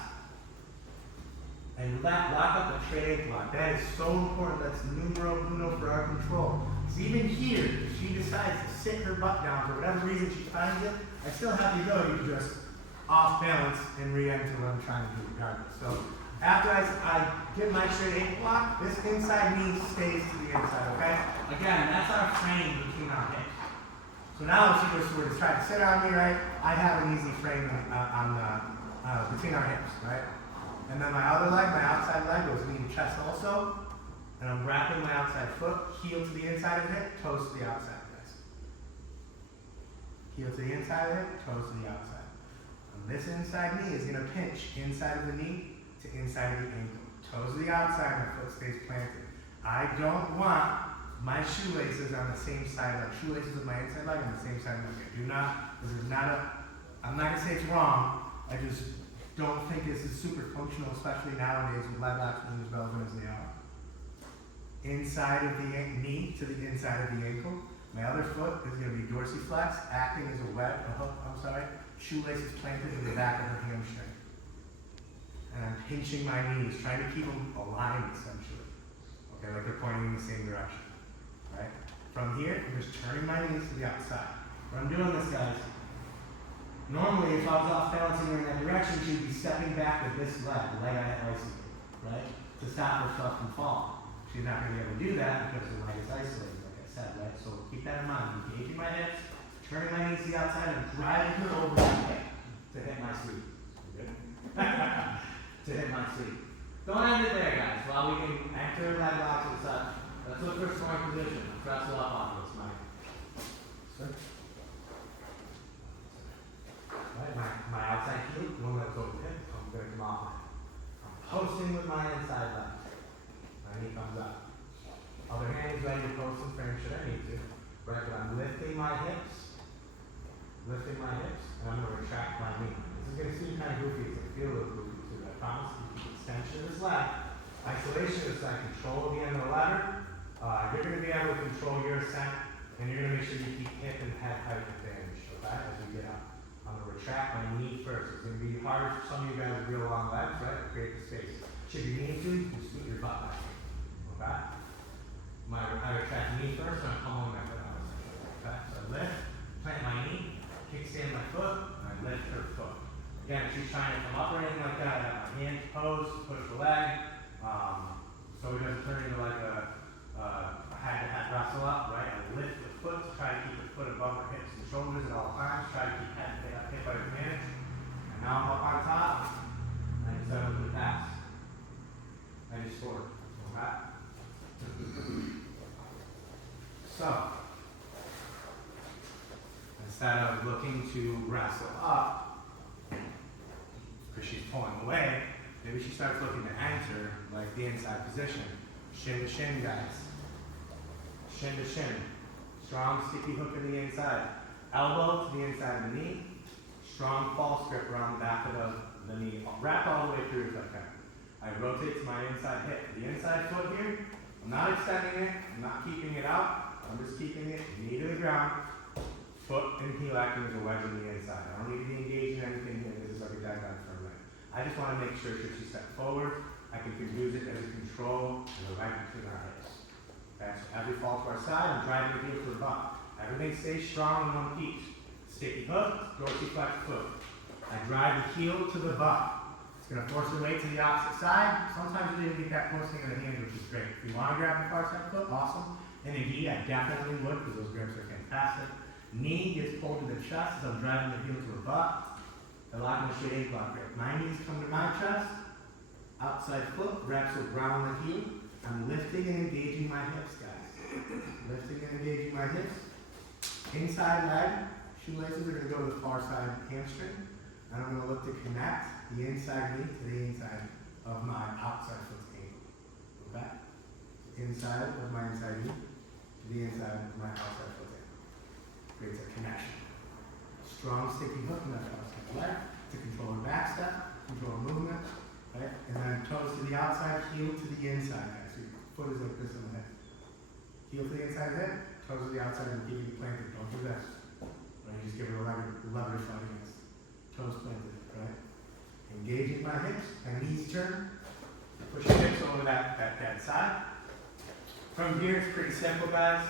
and lock up the straight ankle lock. That is so important. That's numero uno for our control. So even here, if she decides to sit her butt down for whatever reason she finds it, I still have the ability to just off balance and re-enter what I'm trying to do regardless. So after I get my straight ankle lock, this inside knee stays to the inside, okay? Again, that's our frame between our hips. So now if she were to try to sit on me, right, I have an easy frame between our hips, right? And then my other leg, my outside leg, goes knee to chest also. And I'm wrapping my outside foot, heel to the inside of the hip, toes to the outside, guys. Heel to the inside of the hip, toes to the outside. And this inside knee is going to pinch inside of the knee to inside of the ankle. Toes to the outside, my foot stays planted. I don't want my shoelaces on the same side, like shoelaces with my inside leg on the same side of my leg. Do not, this is not a, I'm not going to say it's wrong, I just don't think this is super functional, especially nowadays with leg locks being as relevant as they are. Inside of the knee to the inside of the ankle. My other foot is going to be dorsiflex, acting as a hook, shoelaces planted in the back of her hamstring. And I'm pinching my knees, trying to keep them aligned essentially. Okay, like they're pointing in the same direction. Right? From here, I'm just turning my knees to the outside. When I'm doing this, guys, normally if I was off balancing her in that direction, she would be stepping back with this leg, the leg I had isolated, right? To stop herself from falling. She's not going to be able to do that because the leg is isolated, like I said, right? So keep that in mind. Engaging my hips, turning my knees to the outside, and driving her over my hip to hit my sleeve. Good? To hit my sleeve. Don't end it there, guys. While we can enter leg locks and such, let's look for scoring position. Press up on this, Mike. Sir? Right, my outside heel, don't let go of the hip. I'm going to come off. I'm posting with my inside leg. My knee comes up. Other hand is ready to post and frame should I need to. Right, but I'm lifting my hips, and I'm going to retract my knee. This is going to seem kind of goofy. It's going to feel a little goofy too. I promise you keep extension of this leg. Isolation is like control of the end of the ladder. You're going to be able to control your ascent, and you're going to make sure you keep hip and head height advantage, okay, as you get up. I'm going to retract my knee first. It's going to be harder for some of you guys with real long legs, right? Create the space. Should you need to, you can scoot your butt back. Okay? I retract the knee first, and I'm pulling my foot out. Okay? So I lift, plant my knee, kickstand my foot, and I lift her foot. Again, if she's trying to come up or anything like that, I have my hand posed, push the leg, so it doesn't turn into like a head-to-head wrestle up, right? I lift the foot to try to keep the foot above her hips and shoulders at all times, try to keep hip height advantage. And now I'm up on top, and I settle to the pass. I just scored. Okay? So, instead of looking to wrestle up, because she's pulling away, maybe she starts looking to enter, like the inside position. Shin to shin, guys. Shin to shin. Strong sticky hook in the inside. Elbow to the inside of the knee. Strong false grip around the back of the knee. Wrap all the way through if I can. I rotate to my inside hip. The inside foot here, I'm not extending it, I'm not keeping it out, I'm just keeping it knee to the ground, foot and heel acting as a wedge on the inside. I don't need to be engaged in anything here, this is like a dead guy for a minute. I just want to make sure should she step forward, I can use it as a control and the right between our hips. Okay, so every fall to our side, I'm driving the heel to the butt. Everything stays strong in one piece. Sticky hook, dorsiflex foot. I drive the heel to the butt. It's going to force the weight to the opposite side. Sometimes you even get that posting in the hand, which is great. If you want to grab the far side foot, awesome. In a gi, I definitely would, because those grips are fantastic. Knee gets pulled to the chest as I'm driving the heel to the butt. I lock my straight ankle grip. My knees come to my chest. Outside foot wraps around the heel. I'm lifting and engaging my hips, guys. Lifting and engaging my hips. Inside leg, shoelaces are going to go to the far side hamstring. And I'm going to look to connect the inside knee to the inside of my outside foot's ankle. Okay? Inside of my inside knee to the inside of my outside foot's ankle. Creates a connection. Strong sticky hook in that outside leg to control our back step, control movement. Right? And then toes to the outside, heel to the inside. Guys. So your foot is like this on the head. Heel to the inside of the hip, toes to the outside and keeping it planted. Don't do this. Right? You just give it a lever shot against toes planted, right? Engaging my hips and knees turn. Push your hips over that side. From here, it's pretty simple, guys.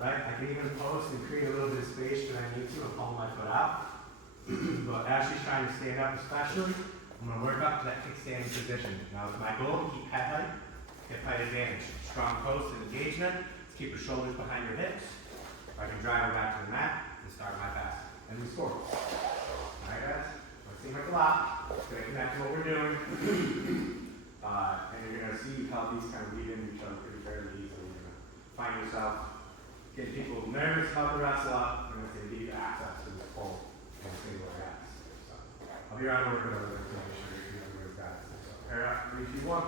Right? I can even post and create a little bit of space should I need to and pull my foot out. But as she's trying to stand up especially, I'm going to work up to that kickstanding position. Now it's my goal to keep head height, hip height advantage. Strong post and engagement. Let's keep your shoulders behind your hips. If I can drive her back to the mat and start my pass. And we score. Alright guys? Let's seem like a lot. It's going to connect to what we're doing. And you're going to see how these kind of lead into each other pretty fairly easily. You're going to find yourself getting people nervous about the wrestle up. You're going to give you access to this pull and single guys. So I'll be around to work with other things to make sure you know where guys. So pair up, 3, 2, 1.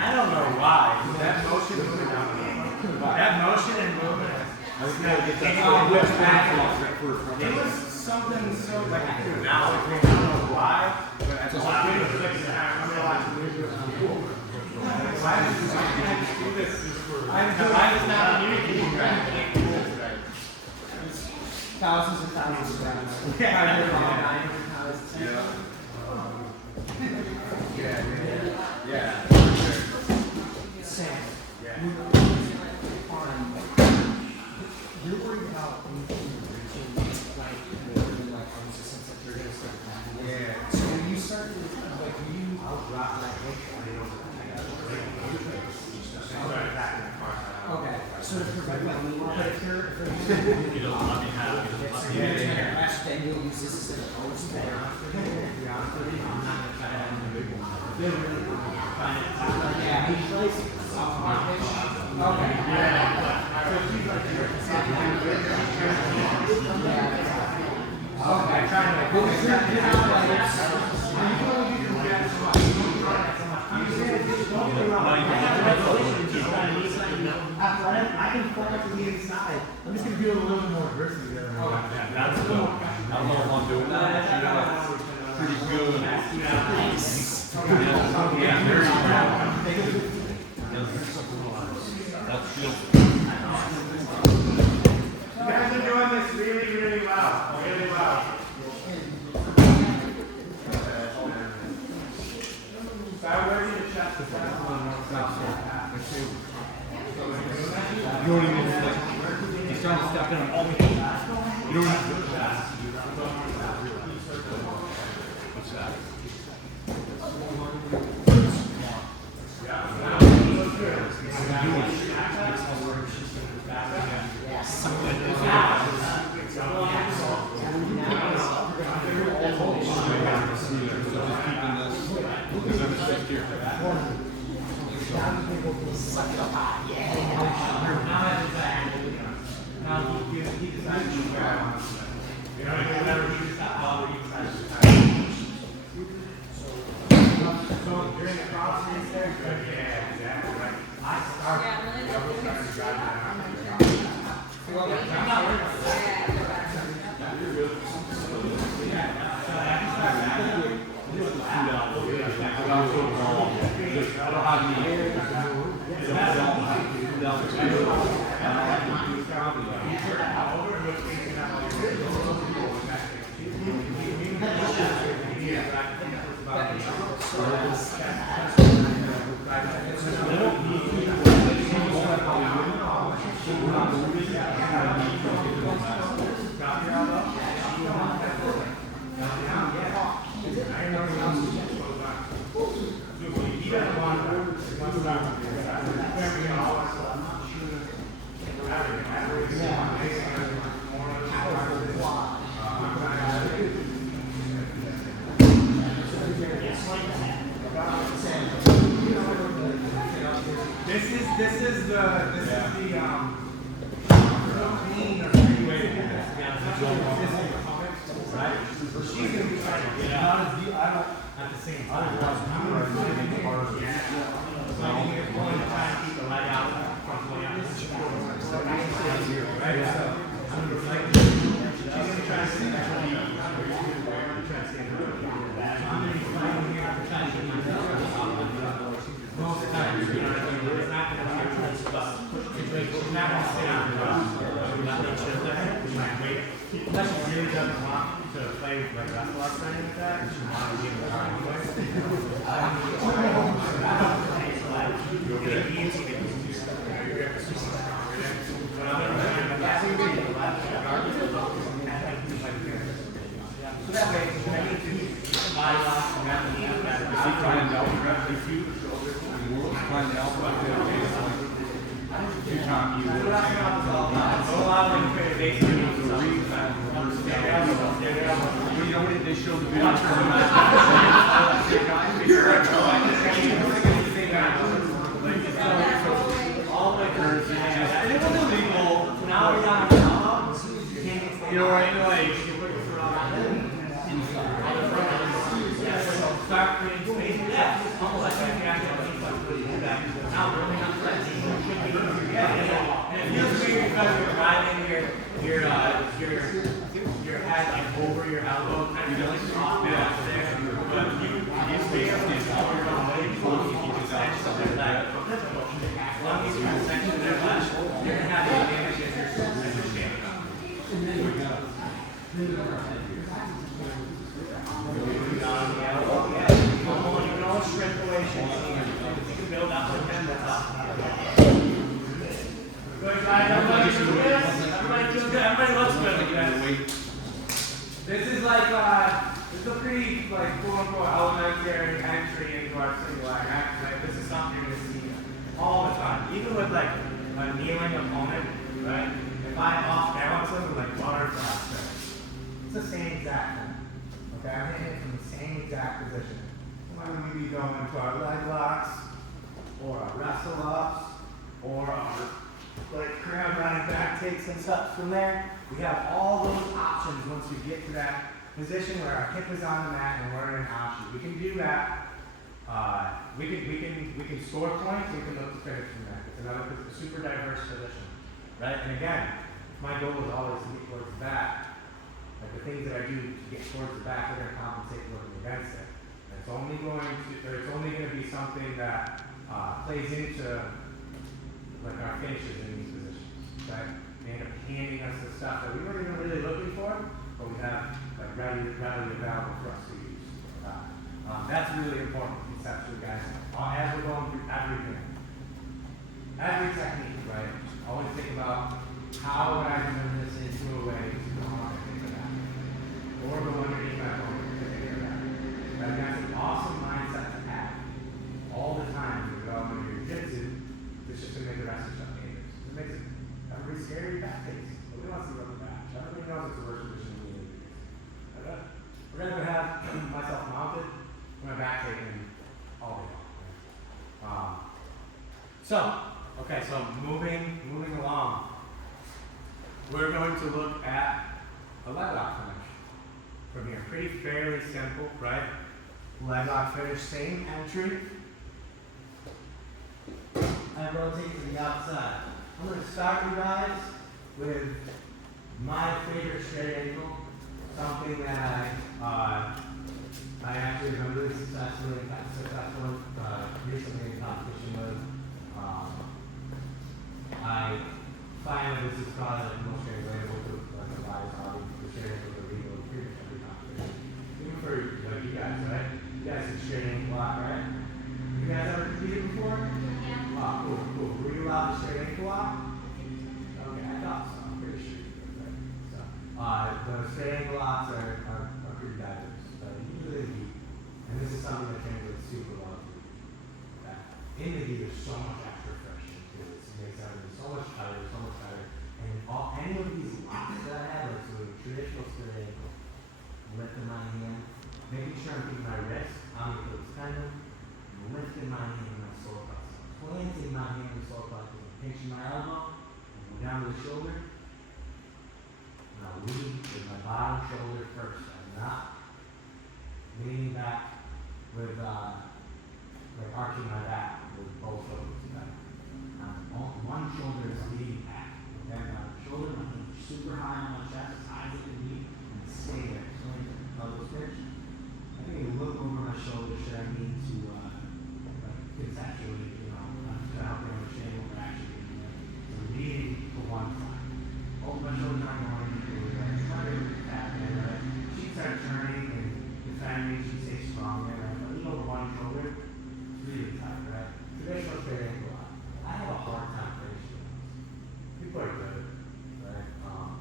I don't know why. That motion and movement. It was something so like I could now. I don't know why. But I just why did you do this? Why is not communicating right? Thousands and thousands of rounds. Yeah. Yeah. Sam. Yeah. You're worried about anything reaching like more than like consistent that you're gonna start having. Yeah. So when you start to like you I'll drop that hook. okay. So to prevent like but if you're You don't let me have it. then you'll use this as a post there. Yeah. Okay. Yeah. Okay, trying to. But it's not like, I can fall to the inside. I'm just gonna do a little bit more adversity there. Yeah, that's cool. I don't know if I'm doing that. You got pretty good. Yeah, very good. That's good. You guys are doing this really, really well. Really well. So I'm ready to check the test. You don't even like, he's trying to step in on all the You don't have to. What's that? This is the clean or free way to do this. Right? So she's gonna be trying to get out of the at the same time. So I think it's going to try and keep the leg out from going up. Right? So I'm gonna like she's gonna try to see that. I'm gonna be fighting here to try to get myself most of the time, you know what I mean? It's not going to be a true stuff. We're not going to sit down and run. We're not going to chill there. We might wait. Unless she really doesn't want to play like wrestle us or anything like that, and she wants to be in the car anyway. So that way, I need to body lock and that knee up. Find out what you time you will you know what they showed the video now we're down to you know right like start creating space. Yeah, almost like you have to do that. Now we're only on the left. And it feels weird because you're driving your head like over your elbow, kind of really soft balance there. But you stay up and over your own way. As long as you keep extension of their leg, as long as you keep extension of their leg, you're gonna have the advantage as you're standing up. Straight away, you can build up with them, that's all. Good, guys, everybody do this? Everybody do good? Everybody looks good, guys. This is like, this is a pretty, like, quote-unquote elementary entry into our single leg act. Like, this is something you're going to see all the time. Even with, like, a kneeling opponent, right? If I off-balance them, like, water faster. It's the same exact thing. Okay, I'm hitting it from the same exact position. When we be going into our leg locks, or our wrestle ups, or our like crab running back takes and stuff from there. We have all those options once we get to that position where our hip is on the mat and we're in an option. We can do that. We can score points. We can look to finish from that. It's another super diverse position, right? And again, my goal is always to get towards the back. Like the things that I do to get towards the back, they're going to compensate for looking against it. And it's only going to be something that plays into like our finishes in these positions, right? They end up handing us the stuff that we weren't even really looking for, but we have like readily available for us to use. That's really important conceptually, guys. As we're going through everything, every technique, right? Always think about how would I turn this into a way to go on and think of that, or go underneath my phone and take care of that. Right? That's an awesome mindset to have all the time when you go into your jiu-jitsu. It's just to make the rest of stuff dangerous. It makes it everybody scared of back takes. But we don't want to see rubber back. Everybody knows it's the worst position in the league. We're going to have myself mounted, my back taken all day long. So moving along, we're going to look at a leg lock finish from here. Pretty fairly simple, right? Leg lock finish, same entry. I rotate to the outside. I'm going to start you guys with my favorite straight ankle, something that I actually have been really successful recently in competition with. I find that this is probably like the most translatable to like the bias hobby, the straight ankle, the riva, pretty much every competition. Even for like you guys, right? You guys can straight ankle lock, right? You guys ever competed before? Yeah. Oh, cool. Were you allowed to straight ankle lock? Okay, I thought so. I'm pretty sure you were, right? So, the straight ankle locks are pretty diverse, but usually in the heat. And this is something that translates super well to the heat. Okay? In the heat, there's so much extra friction to it. It makes everything so much tighter, so much better. And any of these locks that I have, like so the traditional straight ankle, lifting my hand, making sure I'm keeping my wrist on the Achilles tendon, lifting my hand in my solar plexus, planting my hand in the solar plexus, pinching my elbow, and go down to the shoulder. And I'll lead with my bottom shoulder first. I'm not leaning back with like arching my back with both shoulders together. One shoulder is leaning back. Okay, my shoulder, my hand super high on my chest, as high as it can be, and stay there. So like elbows pitch. I think I look over my shoulder. Should I need to like conceptually, to help me understand what we're actually doing? So leading to one side. Hold my shoulder not going into right. Try to tap in, right? Cheeks are turning and defending. She stays strong there, right? But lean over one shoulder, it's really tight, right? Traditional straight ankle lock. I have a hard time finishing those. People are good, right?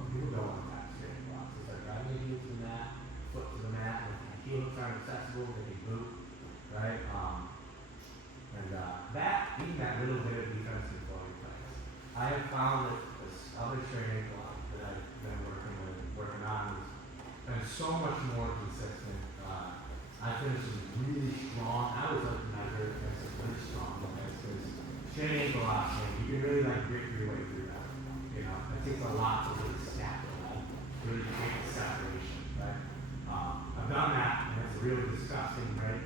People don't want to tap straight ankle locks. It's like driving your heel to the mat, foot to the mat, and the heel hooks aren't accessible, they can boot, right? That, even that little bit of defense can blow your place. I have found that this other straight ankle lock that I've been working on has been so much more consistent. I finished really strong. I always like to measure it as really strong because straight ankle locks, man, you can really like grit your way through that. It takes a lot to really stack the leg, really make a separation, right? I've done that, and it's real disgusting, right?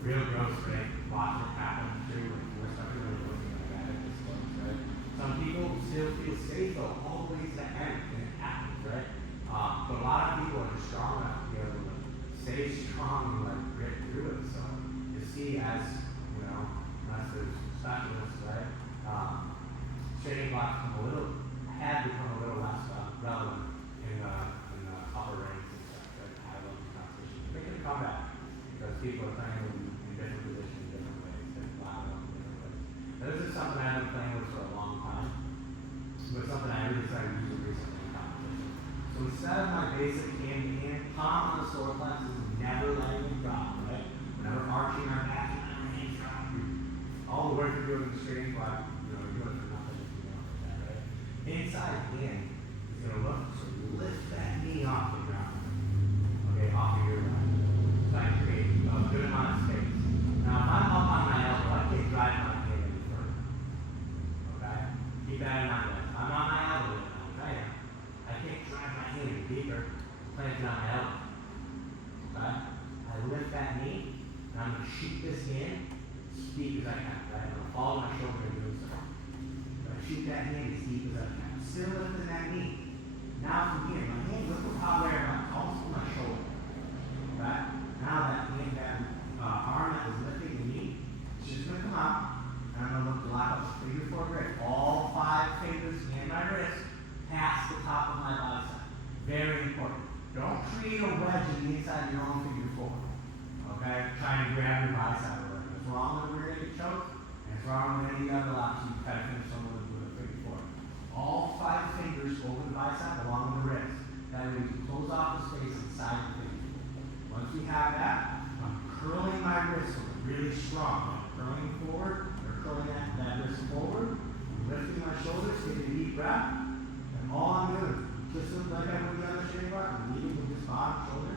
Real gross, right? Watching it happen too, especially when you're looking at that at this point, right? Some people still feel safe though, all the way to the end, and it happens, right? But a lot of people are just strong enough to be able to stay strong and like grit through it. So you see, as unless there's specialists, right? Straight ankle locks had become a little less relevant in the upper ranks and stuff, right? High level competition. They're making a comeback because people are playing in different positions, in different ways, different levels, in different ways. Now, this is something I've been playing with for a long time, but something I really started using recently in competition. So instead of my basic hand-to-hand, palm on the solar plexus is never letting it drop, right? Never arching our back, never hands drop. All the work you're doing in the straight ankle lock, you're doing for nothing if you don't like that, right? Inside hand is going to look, so lift that knee off the ground, okay, off of your leg. So I create a good amount of space. Now, if I'm up on my elbow, I can't drive my hand any further, okay? Keep that in mind. that knee, and I'm gonna shoot this in as deep as I can, right? I'm gonna follow my shoulder and do so. I'm gonna shoot that knee as deep as I can. Still lifting that knee. Now from here, my hand lift the top layer up, almost to my shoulder. Right? Now that hand, that arm that was lifting the knee, it's just gonna come out, and I'm gonna look to lock up the figure four grip. All 5 fingers and my wrist past the top of my bicep. Very important. Don't create a wedge in the inside of your own figure four. Okay? Trying to grab your bicep or whatever. It's wrong with a rear naked choke, and it's wrong with any other option you try to finish someone with a figure four. All 5 fingers over the bicep along with the wrist. That way we can close off the space inside the figure. Once we have that, I'm curling my wrist really strong. I'm curling forward, or curling that wrist forward. I'm lifting my shoulders, taking a deep breath. And all I'm doing, just like I would the other straight bar, I'm leading with this bottom shoulder.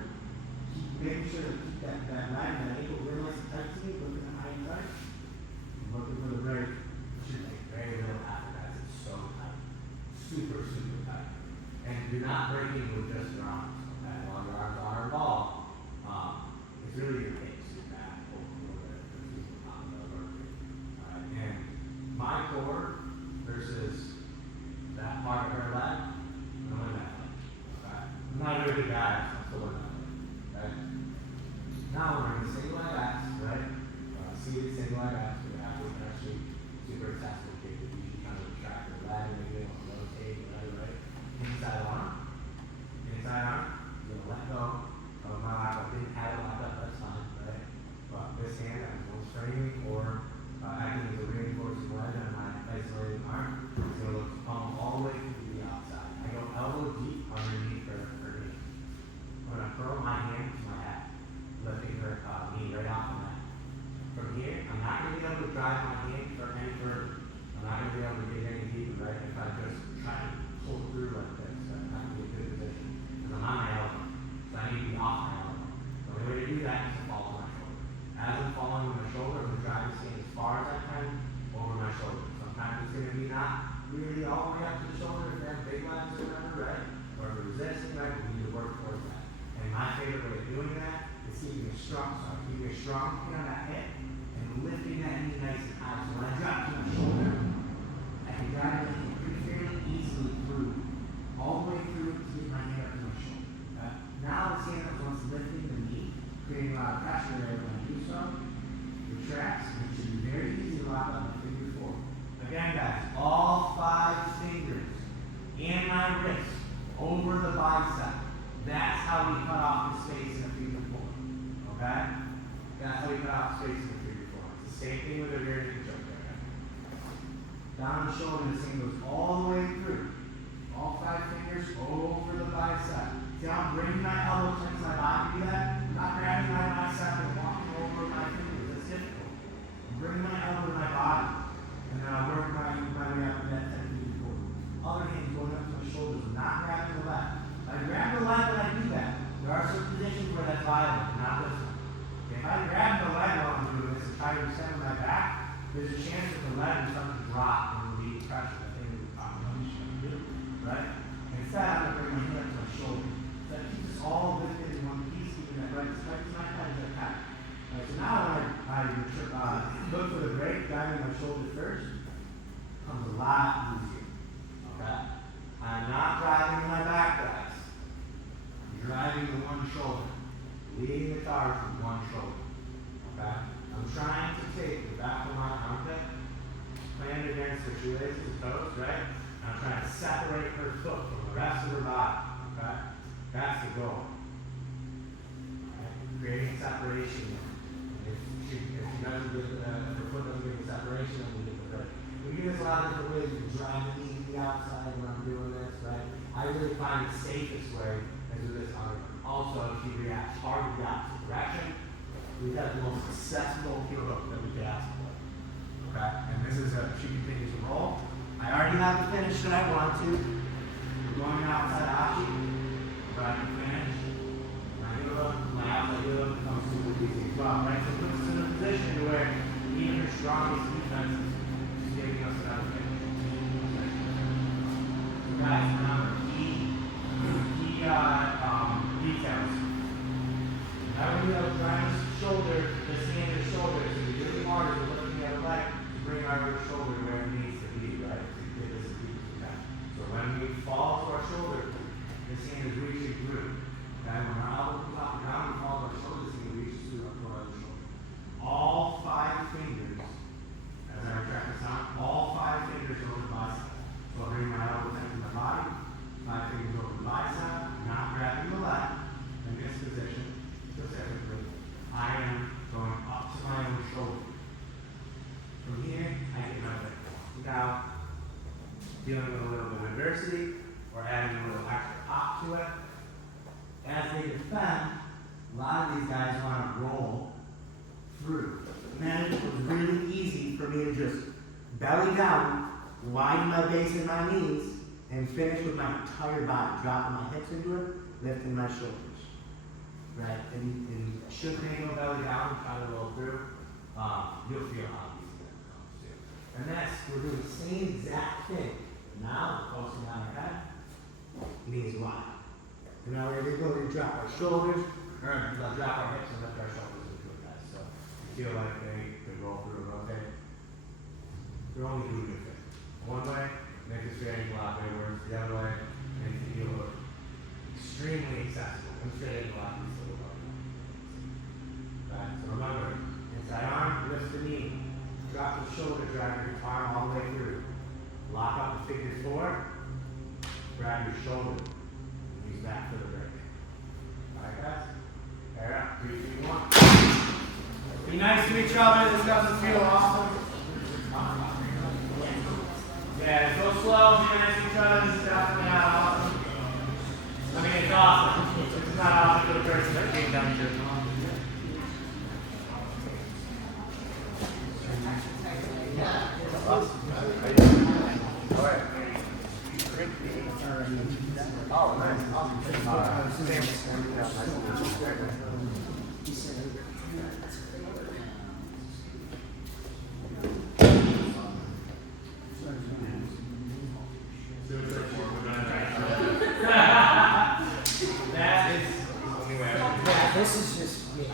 Keep making sure to keep that leg, that ankle really nice and tight to me, looking at how you tight. I'm looking for the break. It should take very little after that. It's so tight. Super, super tight. And you're not breaking with just your arms. Okay? While your arms are involved, it's really your hips, your back, over the top of the work. Alright, and my core versus that part of her leg, I'm going that way. Okay? I'm not a very good guy, so I'm still working on it. Okay? Now we're in the single leg X, right? Seated single leg X, we have to actually super accessible kick. You usually kind of retract your leg and maybe on rotate, whatever, right? Inside arm. Inside arm. You're gonna let go of my lap. I didn't have it locked up, that's fine, right? But this hand, I'm both framing or acting as a reinforcing leg on my isolated arm. It's gonna look palm all the way to the outside. I go elbow deep underneath her knee. I'm gonna curl my hand to my head, lifting her knee right off the mat. From here, I'm not gonna be able to drive my hand any further. I'm not gonna be able to get any deeper, right? If I just try to pull through like this, that's not gonna be a good position. Because I'm on my elbow. So I need to be off my elbow. The only way to do that is to fall on my shoulder. As I'm falling on my shoulder, I'm gonna drive this hand as far as I can over my shoulder. Sometimes it's gonna be not really all the way up to the shoulder if you have big legs or whatever, right? Or if you're resisting, right? We need to work towards that. And my favorite way of doing that is keeping it strong. So I'm keeping it strong, put on that hip, and lifting that knee nice and high. So when I drop to my shoulder, I can drive it pretty fairly easily through, all the way through to get my hand up to my shoulder. Now this hand up once lifting the knee, creating a lot of pressure there when I do so. Retracts, and it should be very easy to lock up the figure four. Again, guys, all 5 fingers and my wrist over the bicep. That's how we cut off the space in a figure four. Okay? That's how we cut off the space in a figure four. It's the same thing with a rear naked choke there. Down the shoulder, this thing goes all the way through. All 5 fingers over the bicep. See how I'm bringing my elbow to my body to do that? I'm not grabbing my bicep and walking over my fingers. That's difficult. I'm bringing my elbow to my body. And then I work my way up to that technique forward. Other hand going up to my shoulders, not grabbing the leg. I grab the leg when I do that. There are some positions where that's violent, not this one. If I grab the leg while I'm doing this and try to center my back, there's a chance that the leg will start to drop and relieve pressure. That thing we were talking about you should do, right? Instead, I'm going to bring my hand up to my shoulder. So that keeps us all lifted in one piece, keeping that right as tight as my head as I can. Right, so now when I look for the break, driving my shoulder first, becomes a lot easier. Okay? I'm not driving my back, guys. I'm driving the one shoulder. Leading the charge with one shoulder. Okay? I'm trying to take the back of my armpit, plant it against her shoelaces, her toes, right? And I'm trying to separate her foot from the rest of her body. Okay? That's the goal. Right? Creating separation. If she doesn't get, if her foot doesn't get the separation, then we get the break. We do this a lot of different ways. We drive the knee to the outside when I'm doing this, right? I really find the safest way is with this arm. Also, if she reacts hard to the opposite direction, we've got the most accessible heel hook that we could ask for. Okay? And this is she continues to roll. I already have the finish that I want to. We're going outside option. But I can finish. My heel hook, my outside heel hook becomes super easy as well, right? So it puts us in a position to where even her strongest defenses, she's giving us another finish. So guys, remember, key details. Now we have a shoulder, let's hand the shoulder. So we really hard as we're lifting the other leg to bring our shoulder where it needs to be, right? To give us a deep impact. So when we fall to our shoulder, this hand is reaching through. Okay? When our elbow comes off the ground, we fall to our shoulder, this hand reaches through up to our other shoulder. All 5 fingers, as I retract the sound, all 5 fingers over the bicep. So I'll bring my elbow down to the body, 5 fingers over the bicep, not grabbing the leg. In this position, specifically, I am going up to my own shoulder. From here, I get my leg. Now, dealing with a little bit of adversity, or adding a little extra pop to it. As they defend, a lot of these guys want to roll through. And then it was really easy for me to just belly down, widen my base and my knees, and finish with my entire body, dropping my hips into it, lifting my shoulders. Right? And shouldn't go belly down, try to roll through. You'll feel how easy that becomes too. And that's, we're doing the same exact thing. Now, we're focusing on our head, knees wide. And now we're going to drop our shoulders, or drop our hips and lift our shoulders into it, guys. So you feel like they roll through and rotate. You're only doing your thing. One way, make this straight angle out backwards. The other way, makes it feel extremely accessible. I'm straight angle out, these little right, so remember, inside arm, lift the knee. Drop the shoulder, drag your arm all the way through. Lock up the figure 4. Grab your shoulder. And use that for the break. Alright guys? Pair up. 3, 2, 1. Be nice to each other. This doesn't feel awesome. Yeah, go slow. Be nice to each other. This is definitely not awesome. I mean, it's awesome. It's not awesome for the person that came down here. Oh, nice. That is This is just, let's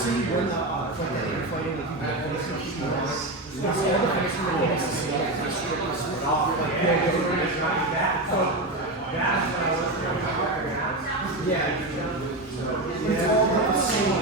see when the fight that you're fighting, if you have this issue, so it's all the fights you're going to see, like, kind of strip this one off, like, yeah, it's all about the same,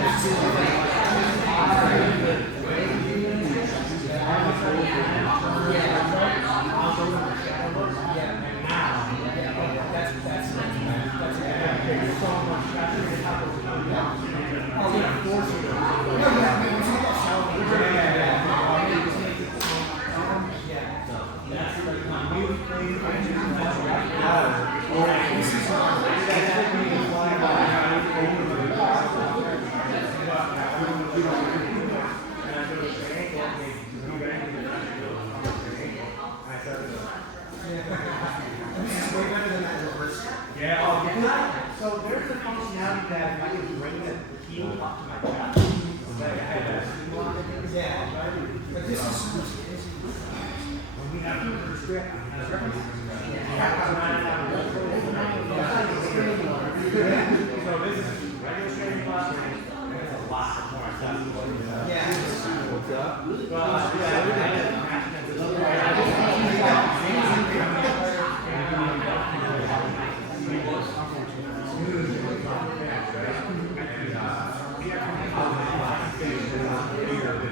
So there's a functionality that I can bring the heel up to my chest. yeah, but this is When we have to restrict, so this is regular straight plus, and it's a lot more accessible.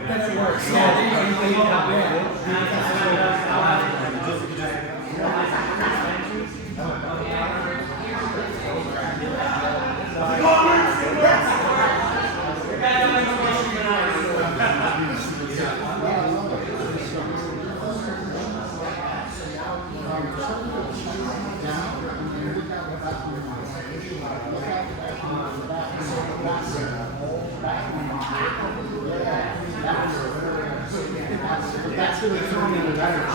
that works. Yeah, that's going to turn into better.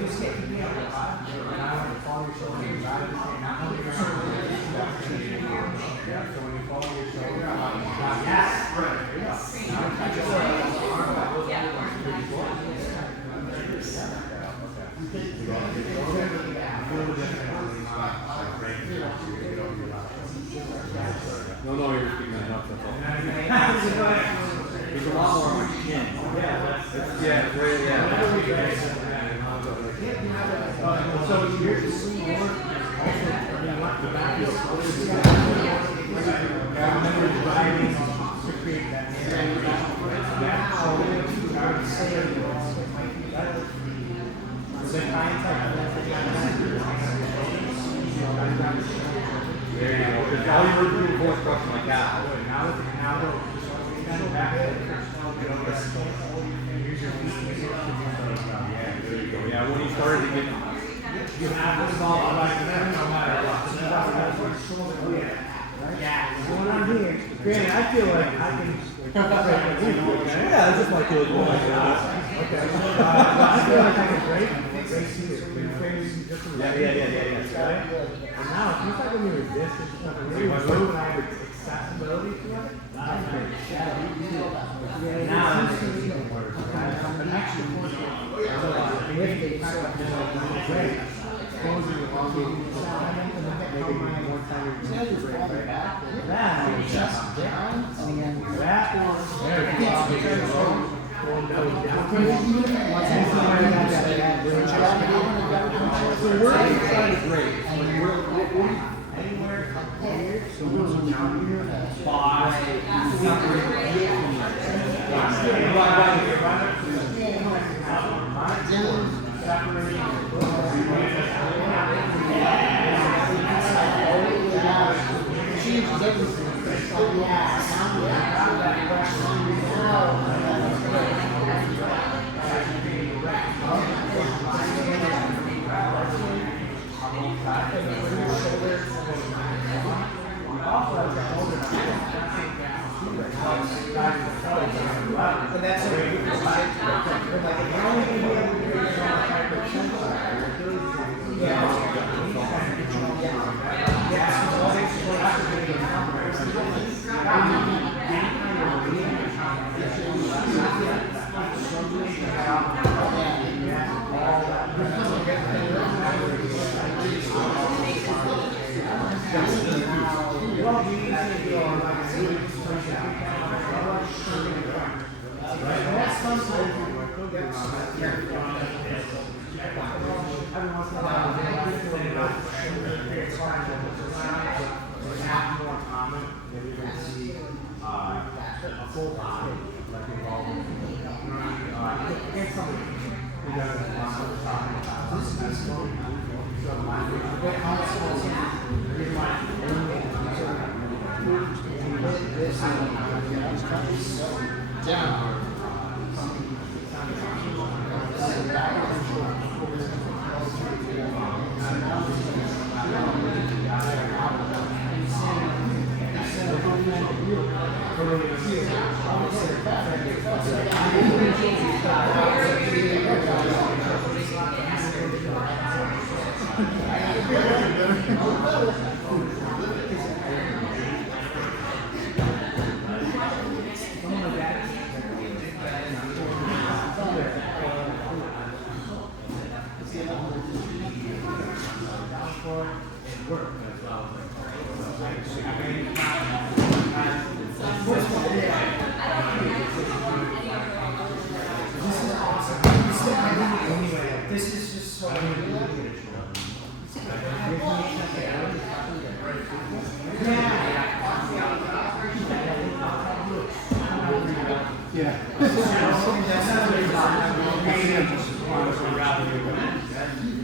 Just No, you're just picking it up. That's all. There's a lot more on my chin. Yeah, really, yeah. So here's the scene over. Also, I want the back of I remember driving to create that. There you go. Because all you were doing before was brushing my cow. Yeah, when he started to get You have this all like that, no matter what. Going on here, granted, I feel like I can. yeah, it's just like it was one like that. Okay. I feel like I can break you. Yeah. And now, if you start giving me resistance, it's not really move and I have accessibility to it. That's great. Now, an extra push. Lifting, so great. Exposing the ball, making more time to break. That, so we're inside is great. Anywhere up here, so we're down here, boss. Changes everything. And that's This is just so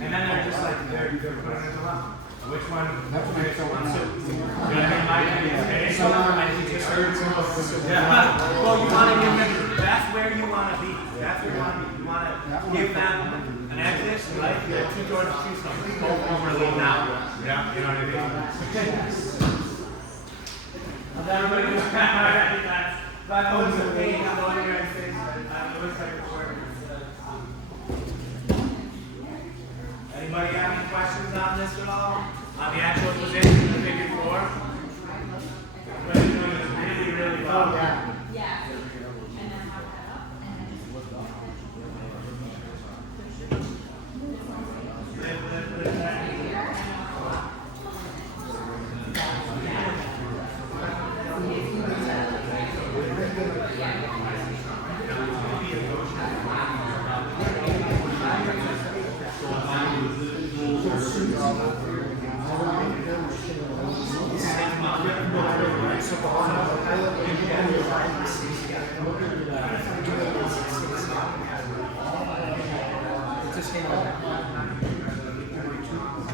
and then they're just like, which one? That's what I want to. Well, you want to give them, that's where you want to be. That's where you want to be. You want to give them an exit, right? You have two doors to choose from. Both overly now. Yeah, you know what I mean? Everybody just kind of that's. But I was a pain, I'm going to United States. It looks like it's working. Anybody have any questions on this at all? On the actual position of the figure four? Everybody's doing this really, really well. Yeah. Yeah. And then have that up and then just lift off. Lift that.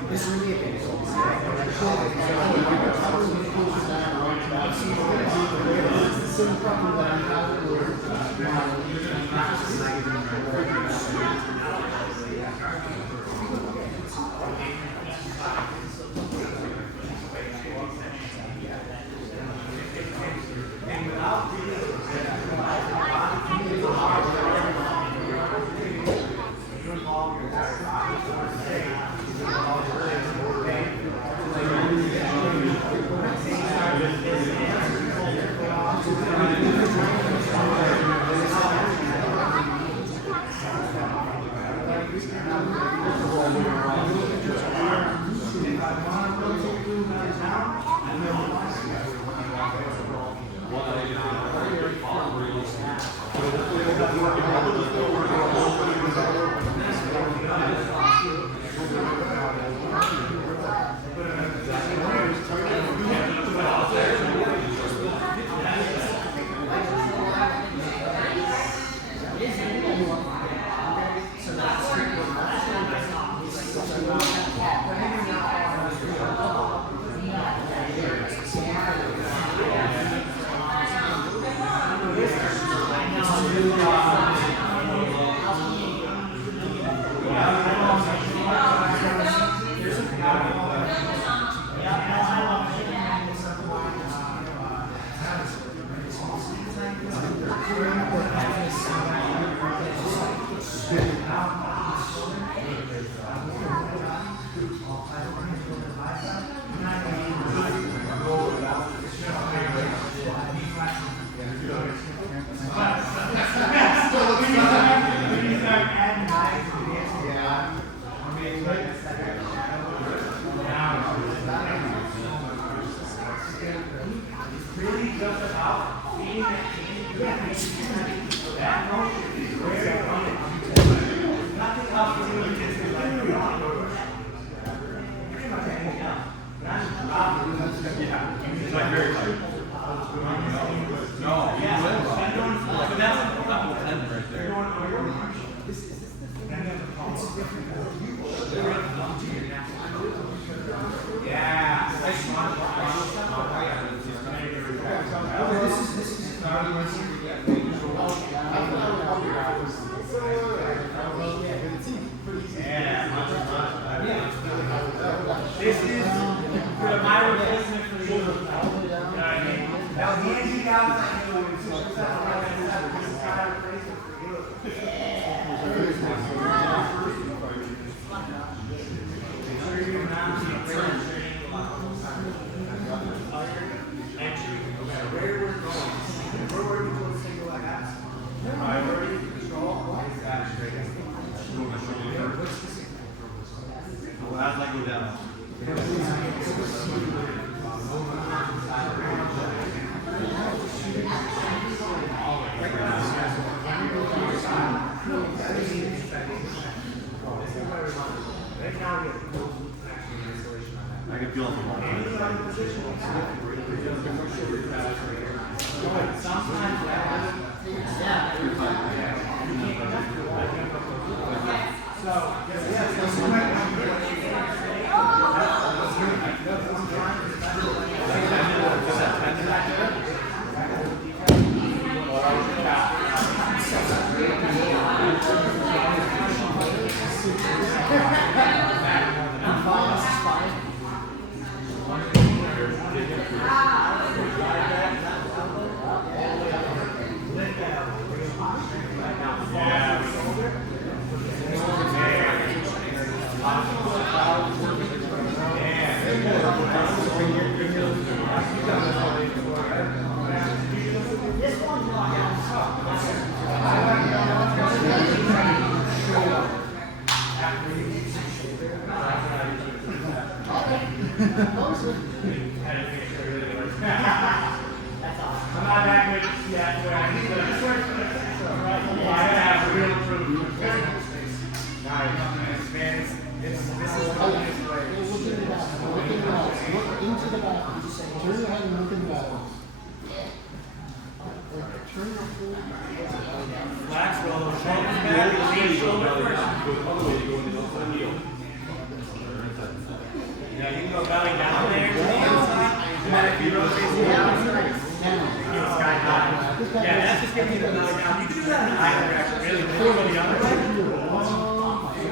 This really This is for my replacement for you. You know what I mean? Now, hand you guys like you it's just a replacement for you. Make sure you're not entry. Where we're going. We're working towards single like that. Priority control is that straight. Well, I'd like to go down. I can feel it from Yeah. make sure it really works. That's awesome. I'm not that good yet where I need to. This works. I gotta have real proof. Nice, man. This is the easiest way. Look into the back. Turn your head and look in the back. Turn your full. Relax, roll the shoulders back, lean shoulder first. Yeah, you can go belly down there to the inside, and then if you rotate to the outside, you know, sky high. Yeah, that's just giving you the belly down. You can do that in either direction, really. If you go the other way,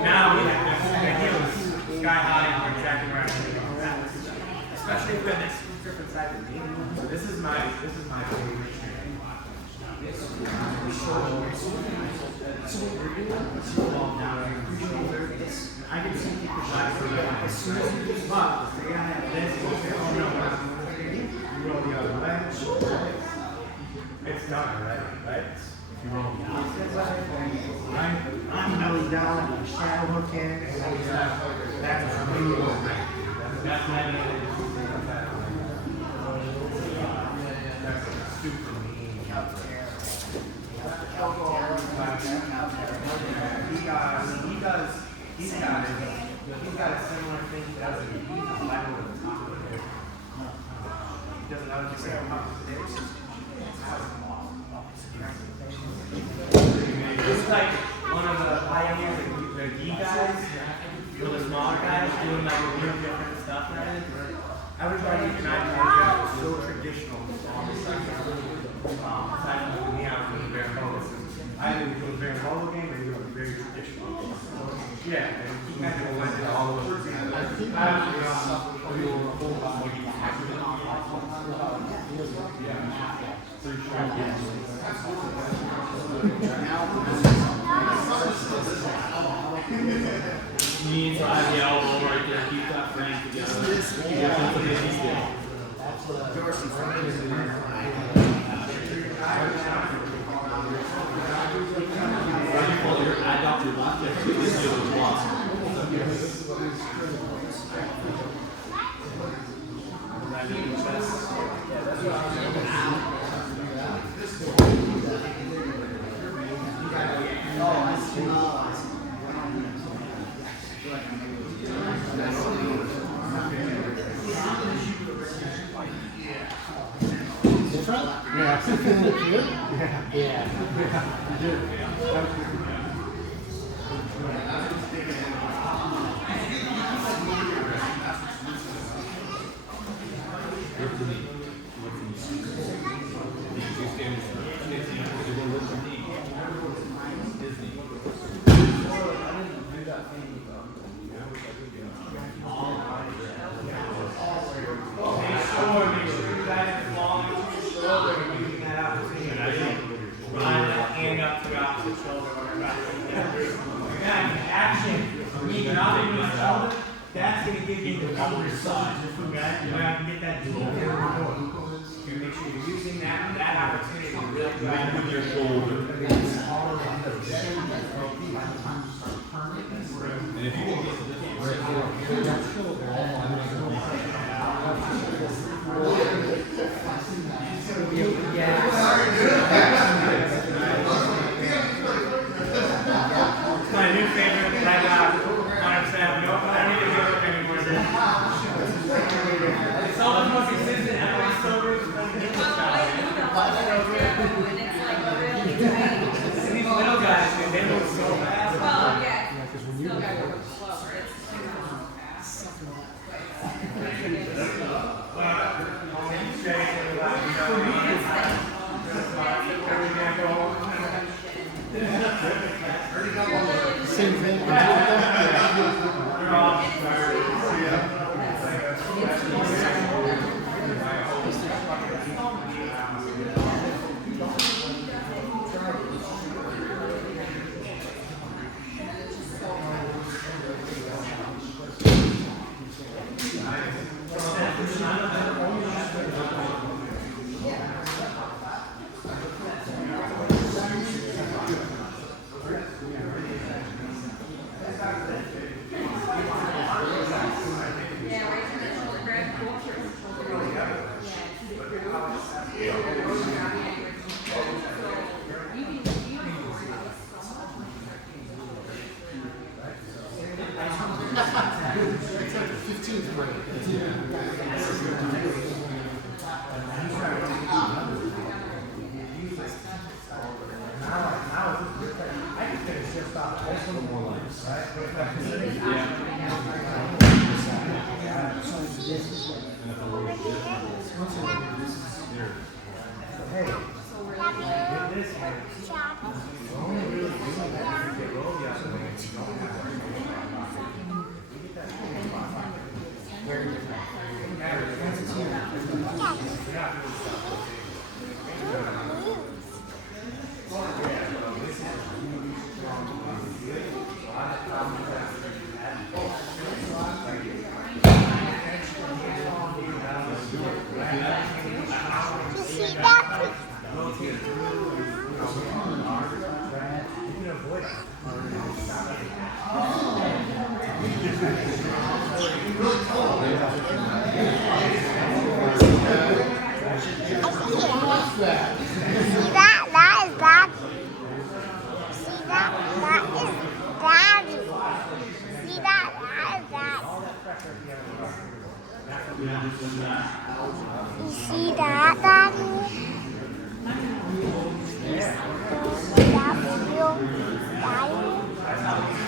now we have the heels sky high and we're tracking right into the ground. Especially when it's different side of the knee. So this is my favorite trick. I can see people as soon as you give up, they gotta have this, you roll the other way. It's done already, right? If you roll the opposite way, right? I'm belly down, I'm shadow hooking, and that's a really good thing. That's my super mean out there. He's got a similar thing he does in the he's light over the top of it. He doesn't know if he's going to come to the It's like one of the pioneers, the gi guys, or the smaller guys doing like real different stuff, right? Everybody in Nigeria was so traditional. Aside from me, I was doing bare polo. Either you do a bare polo game or you do a very traditional game. Yeah, and he kind of went into all of those. You need to have the elbow right there, keep that frame together. Right, you pull your eye down to your left, and you just do those blocks. Yeah, I'm feeling it here. Yeah. You do. That's going to give you the other side. You're going to get that dual. You make sure you're using that opportunity to really drive with your shoulder. And if you can get to this It's my new favorite leg out. 100%. No, I don't need to give up anymore. It's so much more consistent. Everybody's so good. And these little guys, man, they move so fast. Well, yeah. Still gotta go slower. It's fast. Same thing. Yeah, right to the shoulder. It's like the 15th grade. Now it's just I can finish just off most of the more lives, right? Hey, with this one, the only really doing that is to get rolled the other way if you don't have it. You get that very different. It matters. You see that, Daddy?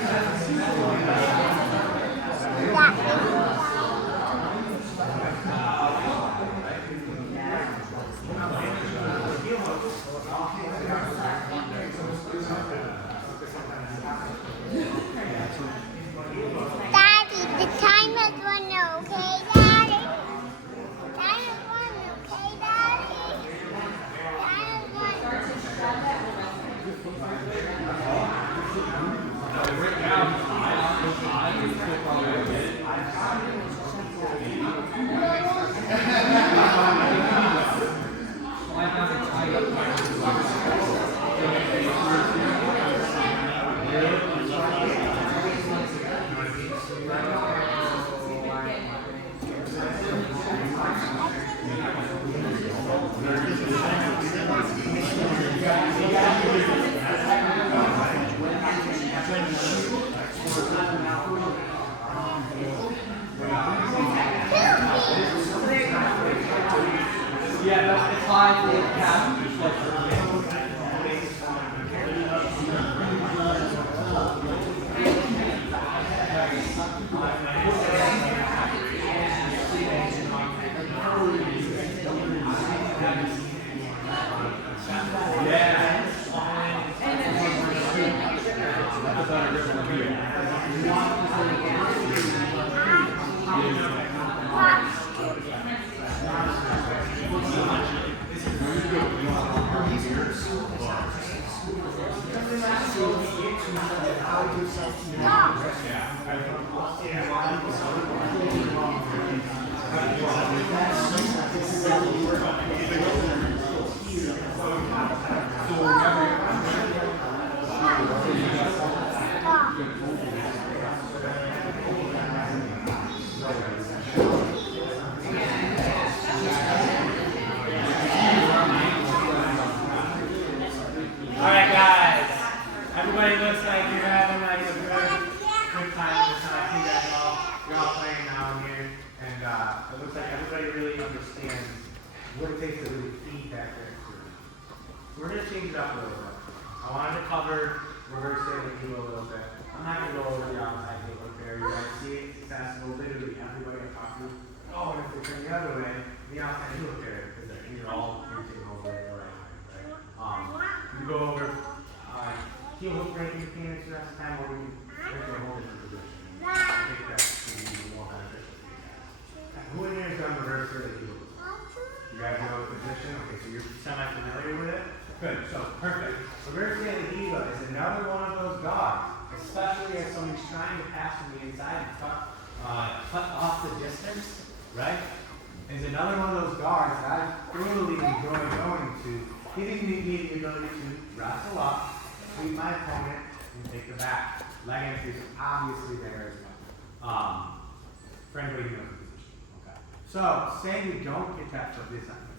That's you, Daddy. Daddy, the time is running, okay, Daddy? Time is running, okay, Daddy? Time is Yeah, that's the five day cap. Alright guys, everybody looks like you're having like a good time this time. I see that you're all playing now here. And it looks like everybody really understands what it takes to really feed that experience. We're going to change it up a little bit. I wanted to cover reverse sailing a little bit. I'm not going to go over the outside heel there. You guys see it, it's accessible. Literally everybody I talk to, oh, and if they turn the other way, the outside heel there, because you're all reaching over it the right way, right? You go over heel hook breaking mechanics the rest of the time, or we can break the whole different position. I think that's going to be more beneficial for you guys. Who in here has done reverse sailing heel? You guys know the position? Okay, so you're semi-familiar with it? Good, so perfect. Reverse sailing heel is another one of those guards, especially as somebody's trying to pass from the inside and cut off the distance, right? Is another one of those guards that I thoroughly enjoy going to, giving me the ability to wrestle up, sweep my opponent, and take the back. Leg entry is obviously there as well. For anybody who knows the position. Okay. So, say we don't get that foot to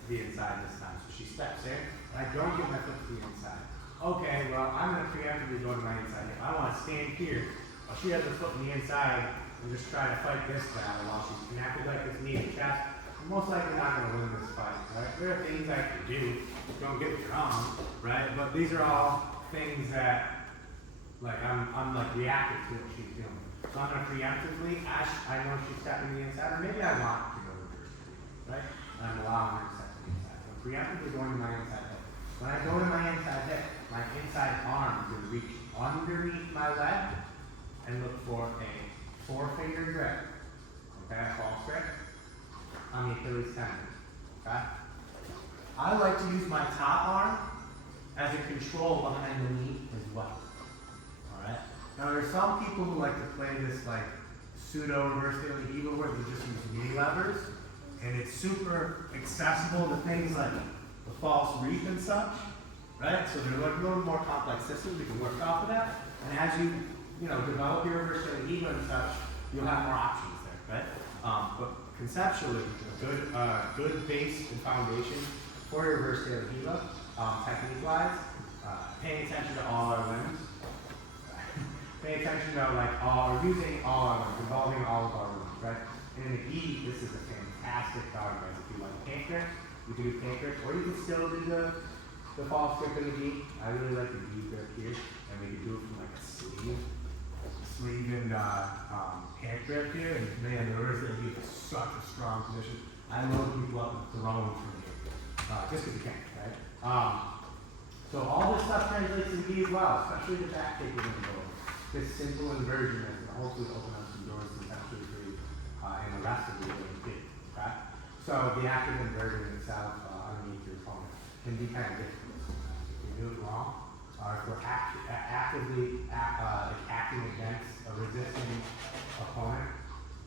the inside this time. So she steps in, and I don't get my foot to the inside. Okay, well, I'm going to preemptively go to my inside. If I want to stand here, while she has her foot on the inside, and just try to fight this battle while she's connected like this knee to chest, you're most likely not going to win this fight, right? There are things I can do, don't get me wrong, right? But these are all things that, like, I'm like reactive to what she's doing. So I'm going to preemptively, as I know she's stepping the inside, or maybe I want to go to her, right? And I'm allowing her to step to the inside. So I'm preemptively going to my inside hip. When I go to my inside hip, my inside arm is going to reach underneath my leg and look for a 4-finger grip, okay, a false grip, on the Achilles tendon, okay? I like to use my top arm as a control behind the knee as well, all right? Now there's some people who like to play this like pseudo reverse daily heel where they just use knee levers, and it's super accessible to things like the false reef and such, right? So they're like a little more complex systems. We can work off of that, and as you develop your reverse daily heel and such, you'll have more options there, right? But conceptually, a good base and foundation for your reverse daily heel, technique-wise, paying attention to all our limbs. Pay attention to using all our limbs, involving all of our limbs, right? And in the gi, this is a fantastic dog, guys. If you like tank grips, you can do tank grips, or you can still do the false grip in the gi. I really like the gi grip here, and we can do it from like a sleeve and hand grip here. And man, the reverse daily heel is such a strong position. I load people up and throw them from here, just because you can, right? So all this stuff translates to gi as well, especially the back kick we're going to go over. This simple inversion is going to hopefully open up some doors conceptually for you in the rest of the game too. Okay? So the active inversion itself underneath your opponent can be kind of difficult. If you do it wrong, or if we're actively acting against a resisting opponent,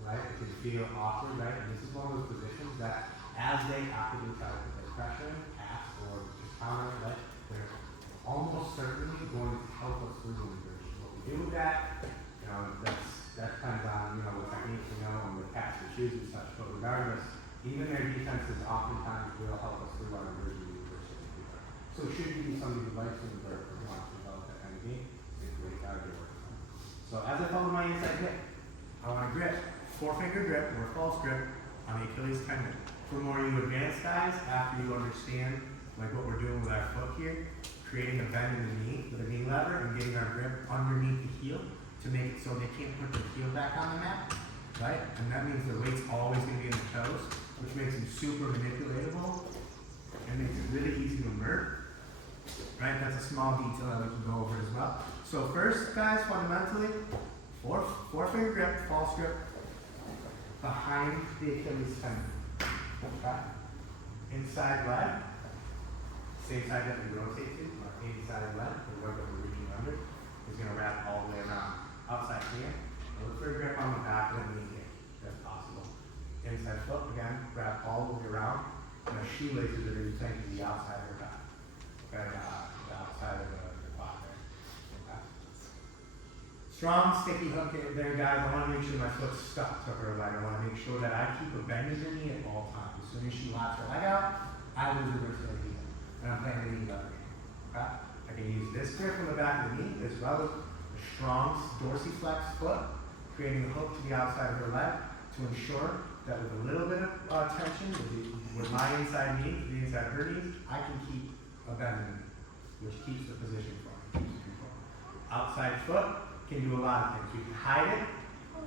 right? It can feel awkward, right? And this is one of those positions that as they actively try to put pressure in, pass, or just counter, right? They're almost certainly going to help us through the inversion. What we do with that, that depends on, what techniques we know and what paths we choose and such, but regardless, even their defenses oftentimes will help us through our inversion and reversion. So should you be somebody who likes to invert or wants to develop that kind of game, it's a great guy to work on. So as I follow my inside hip, I want to grip, 4-finger grip or false grip on the Achilles tendon. For more you advanced guys, after you understand like what we're doing with our foot here, creating a bend in the knee with a knee lever and getting our grip underneath the heel to make it so they can't put their heel back on the mat, right? And that means the weight's always going to be in the toes, which makes them super manipulatable and makes it really easy to invert, right? That's a small detail I like to go over as well. So first, guys, fundamentally, 4-finger grip, false grip, behind the Achilles tendon. Okay? Inside leg, same side that we rotate to, our inside leg, the leg that we're reaching under, is going to wrap all the way around. Outside hand, look for a grip on the back of the knee here, if possible. Inside foot, again, wrap all the way around, and the shoelaces are going to be tight to the outside of your back. Okay, the outside of the quad there. Okay. Strong, sticky hook in there, guys. I want to make sure my foot's stuck to her leg. I want to make sure that I keep a bend in the knee at all times. As soon as she locks her leg out, I lose her versus her heel. And I'm playing the knee lever. Okay? I can use this grip on the back of the knee as well as a strong dorsiflex foot, creating a hook to the outside of her leg to ensure that with a little bit of tension with my inside knee, the inside of her knees, I can keep a bend in the knee, which keeps the position for me, keeps the control. Outside foot can do a lot of things. We can hide it,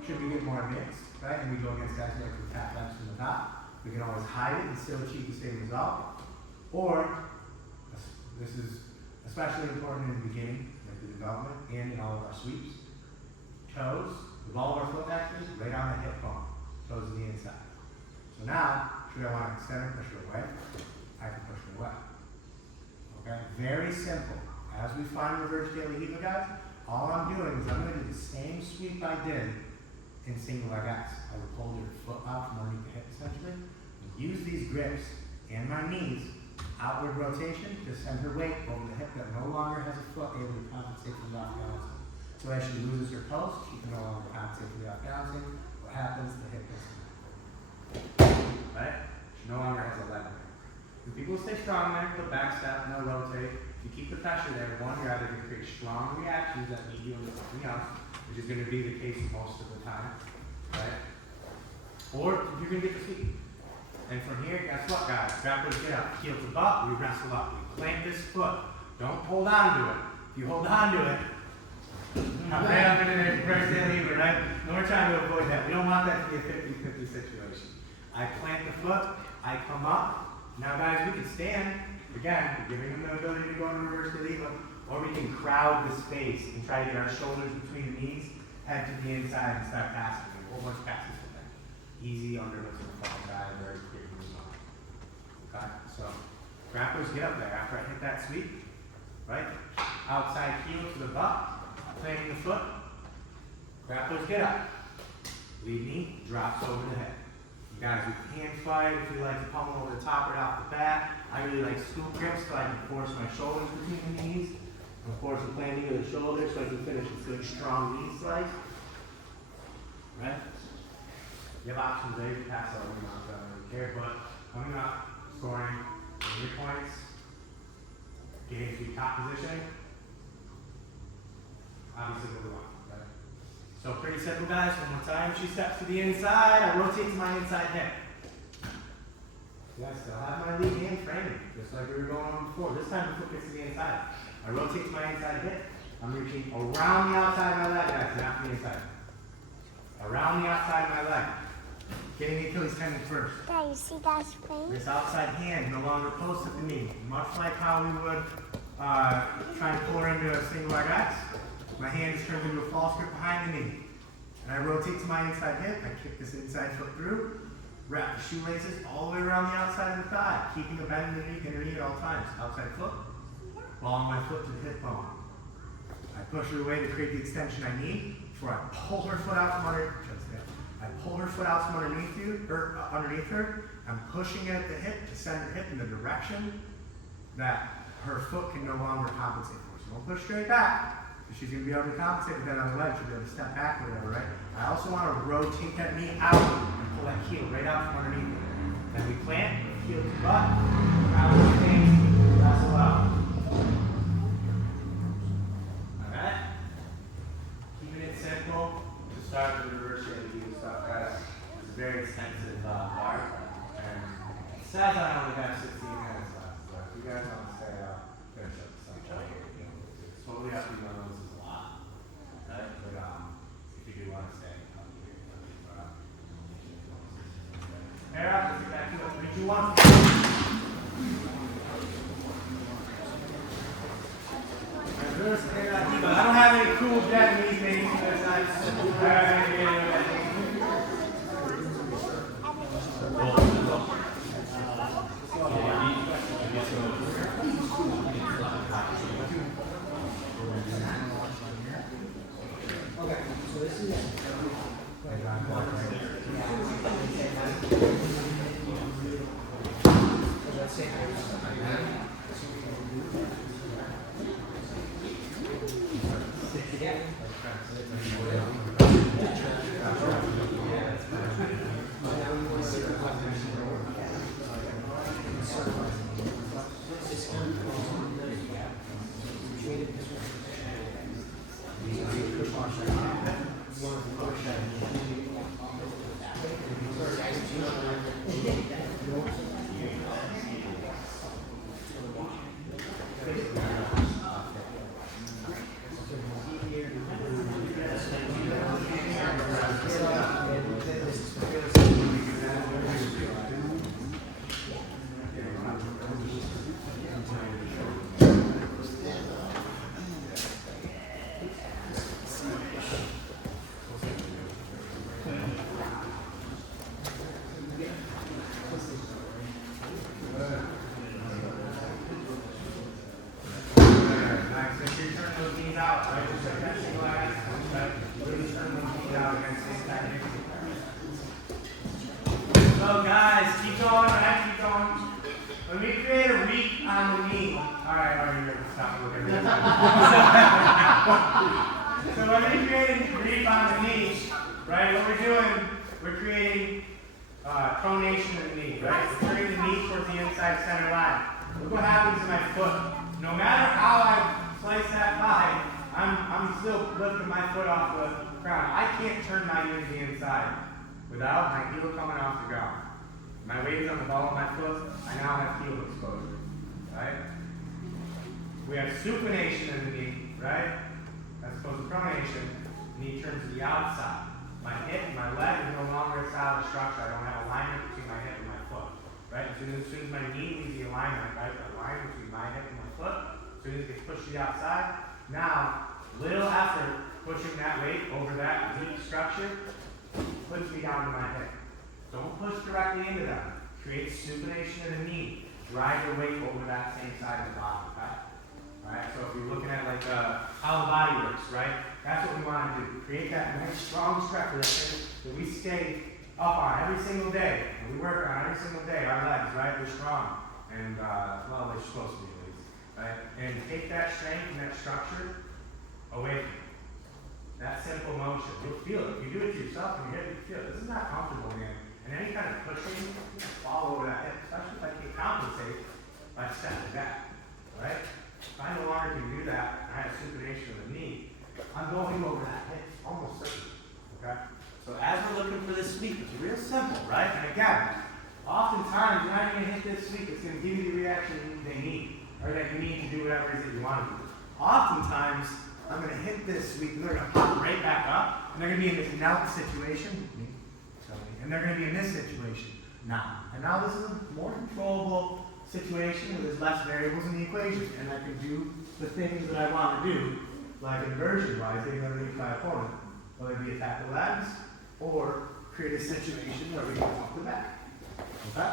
should we get more advanced, right? And we go against guys who like to tap legs from the top. We can always hide it and still achieve the same result. Or, this is especially important in the beginning, like the development, and in all of our sweeps. Toes, with all of our foot actions, right on the hip bone. Toes to the inside. So now, should I want to extend or push her away? I can push her away. Okay? Very simple. As we find reverse daily heel, guys, all I'm doing is I'm going to do the same sweep I did in single leg X. I would pull your foot out from underneath the hip essentially, and use these grips and my knees, outward rotation, to send her weight over the hip that no longer has a foot able to compensate for the off balancing. So as she loses her post, she can no longer compensate for the off balancing. What happens? The hip gets right? She no longer has a leg there. When people stay strong there, put back step, no rotate. If you keep the pressure there, one, you're either going to create strong reactions that lead you into something else, which is going to be the case most of the time. right? Or you're gonna get the feet. And from here, guess what, guys? Grapplers get up, heel to butt, we wrestle up. We plant this foot. Don't hold on to it. If you hold on to it, I'm right up into the birthday lever, right? And we're trying to avoid that. We don't want that to be a 50-50 situation. I plant the foot, I come up. Now, guys, we can stand. Again, we're giving them the ability to go into reverse lever, or we can crowd the space and try to get our shoulders between the knees, head to the inside, and start passing. A whole bunch of passes from there. Easy underhooks on the front side, very quick moves on. Okay, so grapplers get up there after I hit that sweep, right? Outside heel to the butt, planting the foot. Grapplers get up. Lead knee drops over the head. You guys, we can fight if you like to pummel over the top right off the bat. I really like scoop grips so I can force my shoulders between the knees. And of course, the planting of the shoulders so I can finish this good strong knee slice. Right? You have options there. You can pass over, you don't really care. But coming up, scoring 3 points, getting to top position. Obviously, what we want. Okay? So pretty simple, guys. One more time. She steps to the inside. I rotate to my inside hip. Yeah, I still have my lead hand framing, just like we were going on before. This time the foot gets to the inside. I rotate to my inside hip. I'm reaching around the outside of my leg, guys, not the inside. Around the outside of my leg. Getting the Achilles tendon first. Dad, you see that spring? This outside hand no longer close to the knee. Much like how we would try to pull her into a single leg X. My hand is turned into a false grip behind the knee. And I rotate to my inside hip. I kick this inside foot through. Wrap the shoelaces all the way around the outside of the thigh, keeping a bend in the knee at all times. Outside foot, balling my foot to the hip bone. I push her away to create the extension I need before I pull her foot out from under. I pull her foot out from underneath her. I'm pushing it at the hip to send her hip in the direction that her foot can no longer compensate for. So don't push straight back. She's going to be able to compensate with that on the leg. She'll be able to step back or whatever, right? I also want to rotate that knee out and pull that heel right out from underneath it. Then we plant, heel to butt, out with things, wrestle out. Alright? Keeping it simple to start the reverse lever stuff, guys. It's a very extensive part. And it says I only have 16 minutes left, so if you guys want to stay out, finish up the stuff. It's totally up to you. Era, exactly what you want. I don't have any cool Japanese names for this night. Okay, so this is So guys, keep going, right? Keep going. When we create a reap on the knee, alright, you're gonna stop looking at me. So when we create a reap on the knee, right, what we're doing, we're creating pronation in the knee, right? We're turning the knee towards the inside center line. Look what happens to my foot. No matter how I slice that thigh, I'm still lifting my foot off ground. I can't turn my knee to the inside without my heel coming off the ground. My weight is on the ball of my foot. I now have heel exposure, right? We have supination in the knee, right? As opposed to pronation. Knee turns to the outside. My hip, my leg is no longer a solid structure. I don't have alignment between my hip and my foot, right? As soon as my knee leaves the alignment, right? The line between my hip and my foot, as soon as it gets pushed to the outside, now, little effort pushing that weight over that deep structure puts me down to my hip. Don't push directly into that. Create supination of the knee. Drive your weight over that same side of the body, okay? Alright, so if you're looking at like how the body works, right? That's what we want to do. Create that nice strong structure that we stay up on every single day. And we work on every single day. Our legs, right? They're strong. And, well, they're supposed to be at least. Right? And take that strength and that structure away from you. That simple motion. You'll feel it. If you do it to yourself and you hit it, you feel it. This is not comfortable again. And any kind of pushing, you can fall over that hip, especially if I can compensate by stepping back. Right? If I no longer can do that, and I have supination of the knee, I'm going over that hip almost certainly. Okay? So as we're looking for this sweep, it's real simple, right? And again, oftentimes you're not going to hit this sweep, it's going to give you the reaction they need, or that you need to do whatever it is that you want to do. Oftentimes, I'm going to hit this sweep, and they're going to pop right back up, and they're going to be in this knelt situation, and they're going to be in this situation now. And now this is a more controllable situation where there's less variables in the equation, and I can do the things that I want to do, like inversion-wise, getting underneath my opponent, whether it be attack the legs, or create a situation where we can up the back. Okay?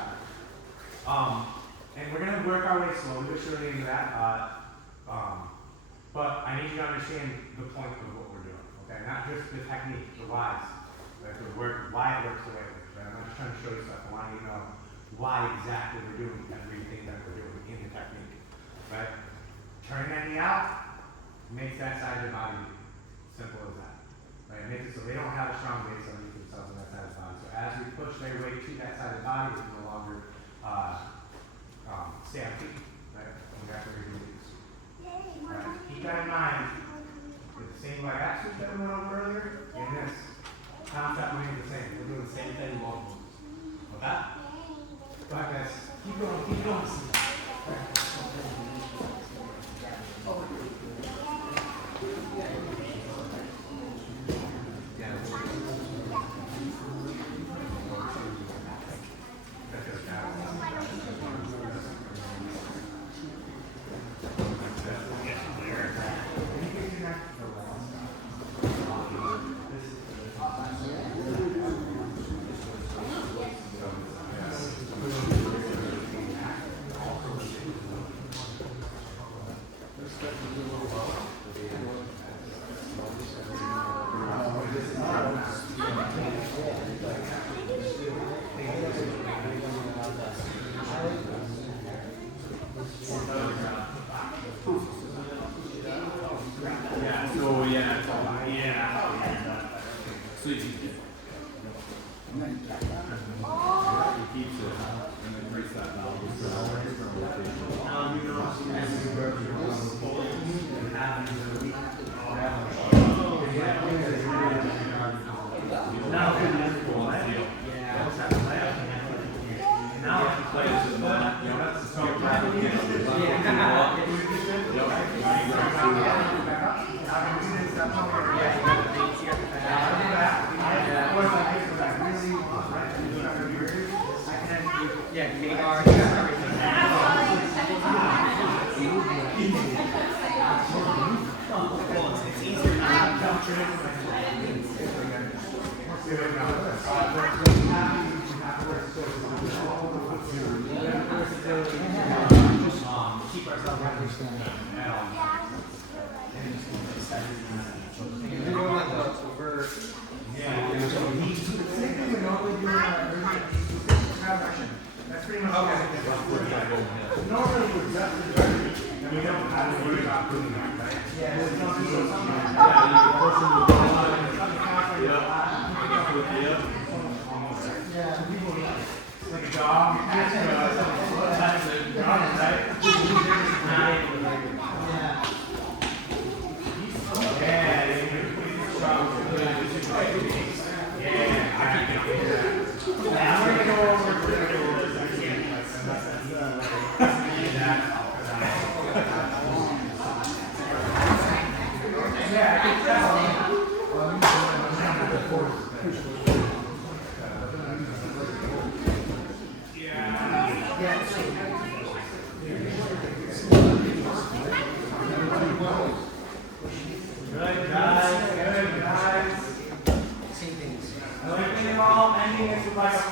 And we're going to work our way slowly, we're surely into that. But I need you to understand the point of what we're doing. Okay? Not just the technique, the whys, right? Why it works the way it works. Right? I'm not just trying to show you stuff. I want you to know why exactly we're doing everything that we're doing in the technique. Right? Turning that knee out makes that side of the body weak. Simple as that. Right? It makes it so they don't have a strong base underneath themselves on that side of the body. So as we push their weight to that side of the body, they can no longer stay on feet. Right? And that's what we're doing. Right? Keep that in mind. With the same leg axis that we went over earlier, and this concept remains the same. We're doing the same thing multiple moves. Okay? Go ahead, guys. Keep going. Keep going.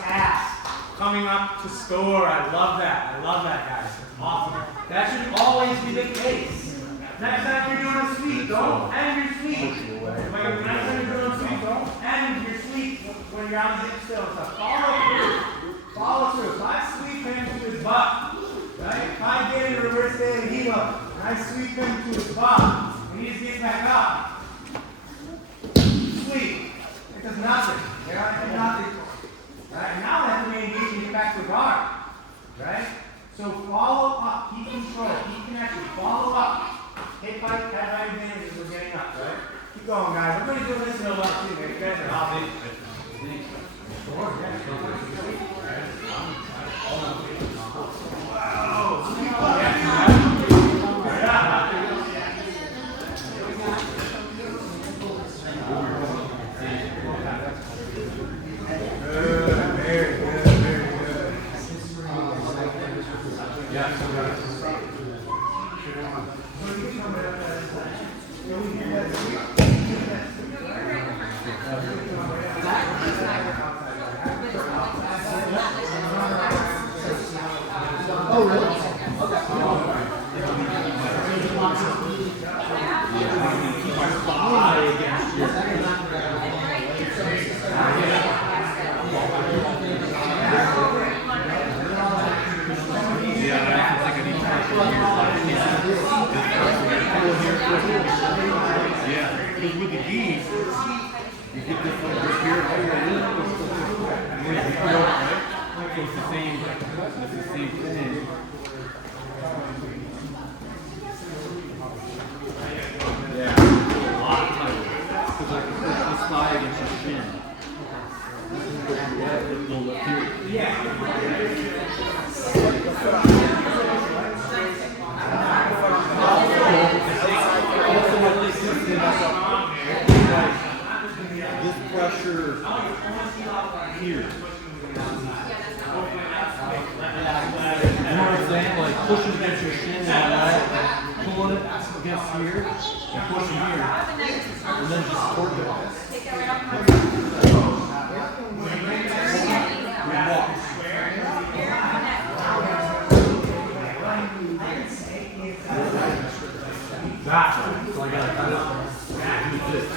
pass. Coming up to score. I love that. I love that, guys. That's awesome. That should always be the case. Next time you're doing a sweep, don't end your sweep. Next time you're doing a sweep, don't end your sweep when you're on the hip still. So follow through. Follow through. If I sweep him to his butt, right? If I get in a reverse daily riva, and I sweep him to his butt, and he just gets back up, sweep. It does nothing. It does nothing. Right? And now that's when we engage and get back to the guard. Right? So follow up. Keep control. Keep connection. Follow up. Hip pike, head right advantage as we're getting up, right? Keep going, guys. Everybody's doing this in a lot too, man. You guys are all big. Oh, really? Okay. Yeah, because with the geese, you get this like this here, right? So it's the same thing. Yeah, a lot of tighter. Because I can push this thigh against your shin. This is what you have to build up here. This pressure here. You know what I'm saying? Like pushing against your shin and that, pulling it against here, and pushing here, and then just support it. Exactly. So I gotta kind of do this.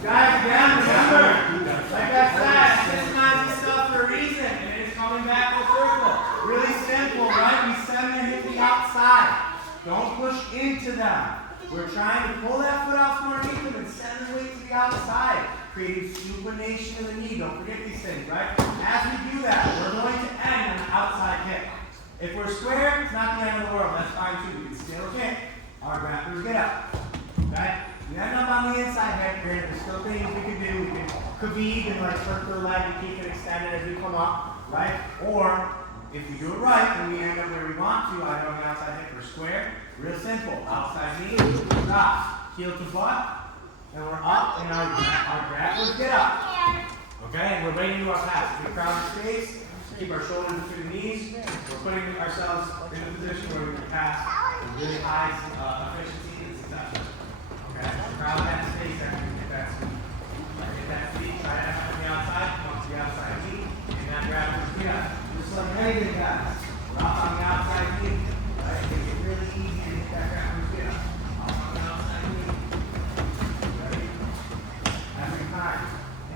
Guys, again, remember, like I said, systemize this stuff for a reason, and it is coming back full circle. Really simple, right? We send their hip to the outside. Don't push into them. We're trying to pull that foot out from underneath them and send the weight to the outside, creating supination of the knee. Don't forget these things, right? As we do that, we're going to end on the outside hip. If we're square, it's not the end of the world. That's fine too. We can still hit our grapplers get up. Okay? We end up on the inside hip. There's still things we can do. We can khabib and like circle the leg and keep it extended as we come up, right? Or if we do it right, then we end up where we want to, either on the outside hip or square. Real simple. Outside knee, drop, heel to butt, and we're up, and our grapplers get up. Okay? And we're right into our pass. We crowd the space. Keep our shoulders between the knees. We're putting ourselves in a position where we can pass with really high efficiency and success. Okay? So crowd that space after you get that sweep. Get that feet, try that on the outside, come up to the outside knee, and that grab your feet up. Just like anything, guys. We're up on the outside knee. Right? Make it really easy to get that grab your feet up. Up on the outside knee. Ready? Every time.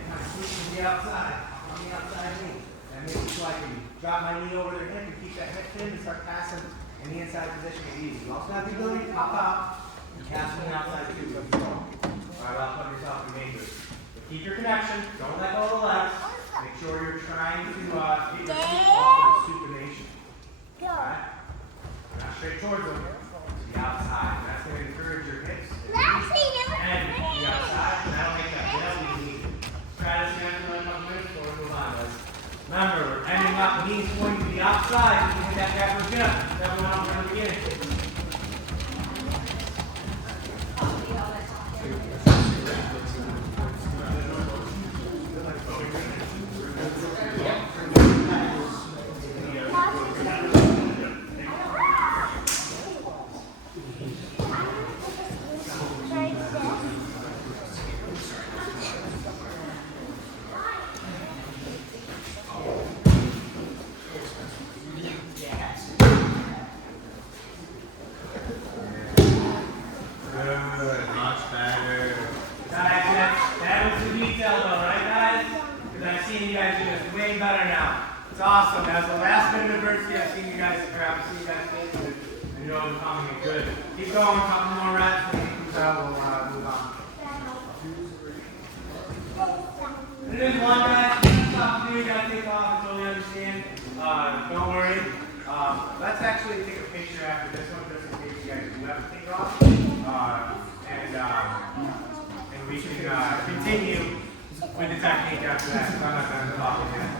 And I switch to the outside. Up on the outside knee. Make it so I can drop my knee over their hip and keep that hip in and start passing in the inside position is easy. You also have the ability to pop out and pass from the outside too. So control. Alright, well, put yourself in danger. But keep your connection. Don't let go of the legs. Make sure you're trying to get your feet off of supination. Alright? Not straight towards them. To the outside. And that's going to encourage your hips and the outside. And that'll make that belly easy. Try this again for a couple minutes before we move on, guys. Remember, we're ending up knees pointing to the outside. You can hit that grapple jump. That went on from the beginning. Good. Keep going, a couple more reps, and we'll move on. It is one guy, something you gotta take off, I totally understand. Don't worry. Let's actually take a picture after this one, just in case you guys do have to take off. And we can continue with the technique after that, because I'm not done talking yet.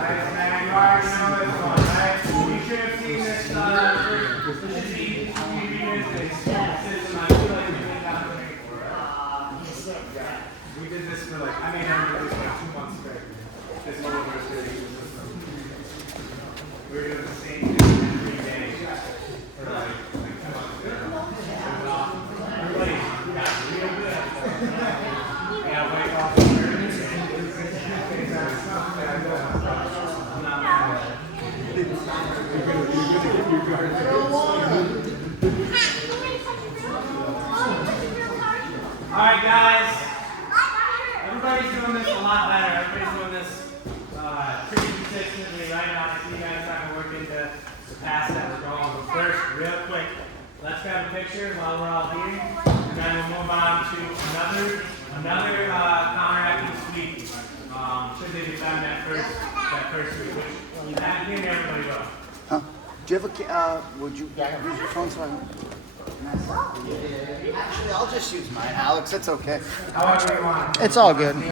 Nice, man. You already know this one, right? You should have seen this. This should be revisited. System. I feel like we did that before. We did this for like, I mean, I remember this like 2 months straight. This whole university system. We were doing the same thing every day for like 2 months straight. It was awesome. Everybody got real good. Yeah, wake up. Alright guys, everybody's doing this a lot better. Everybody's doing this pretty consistently right now. I see you guys trying to work into the pass that we're going. But first, real quick, let's grab a picture while we're all here. And then we'll move on to another counteracting sweep. Should they defend that first sweep, which that game everybody will. Huh? Do you have a, would you use your phone so I can... Actually, I'll just use mine, Alex. It's okay. However you want. It's all good.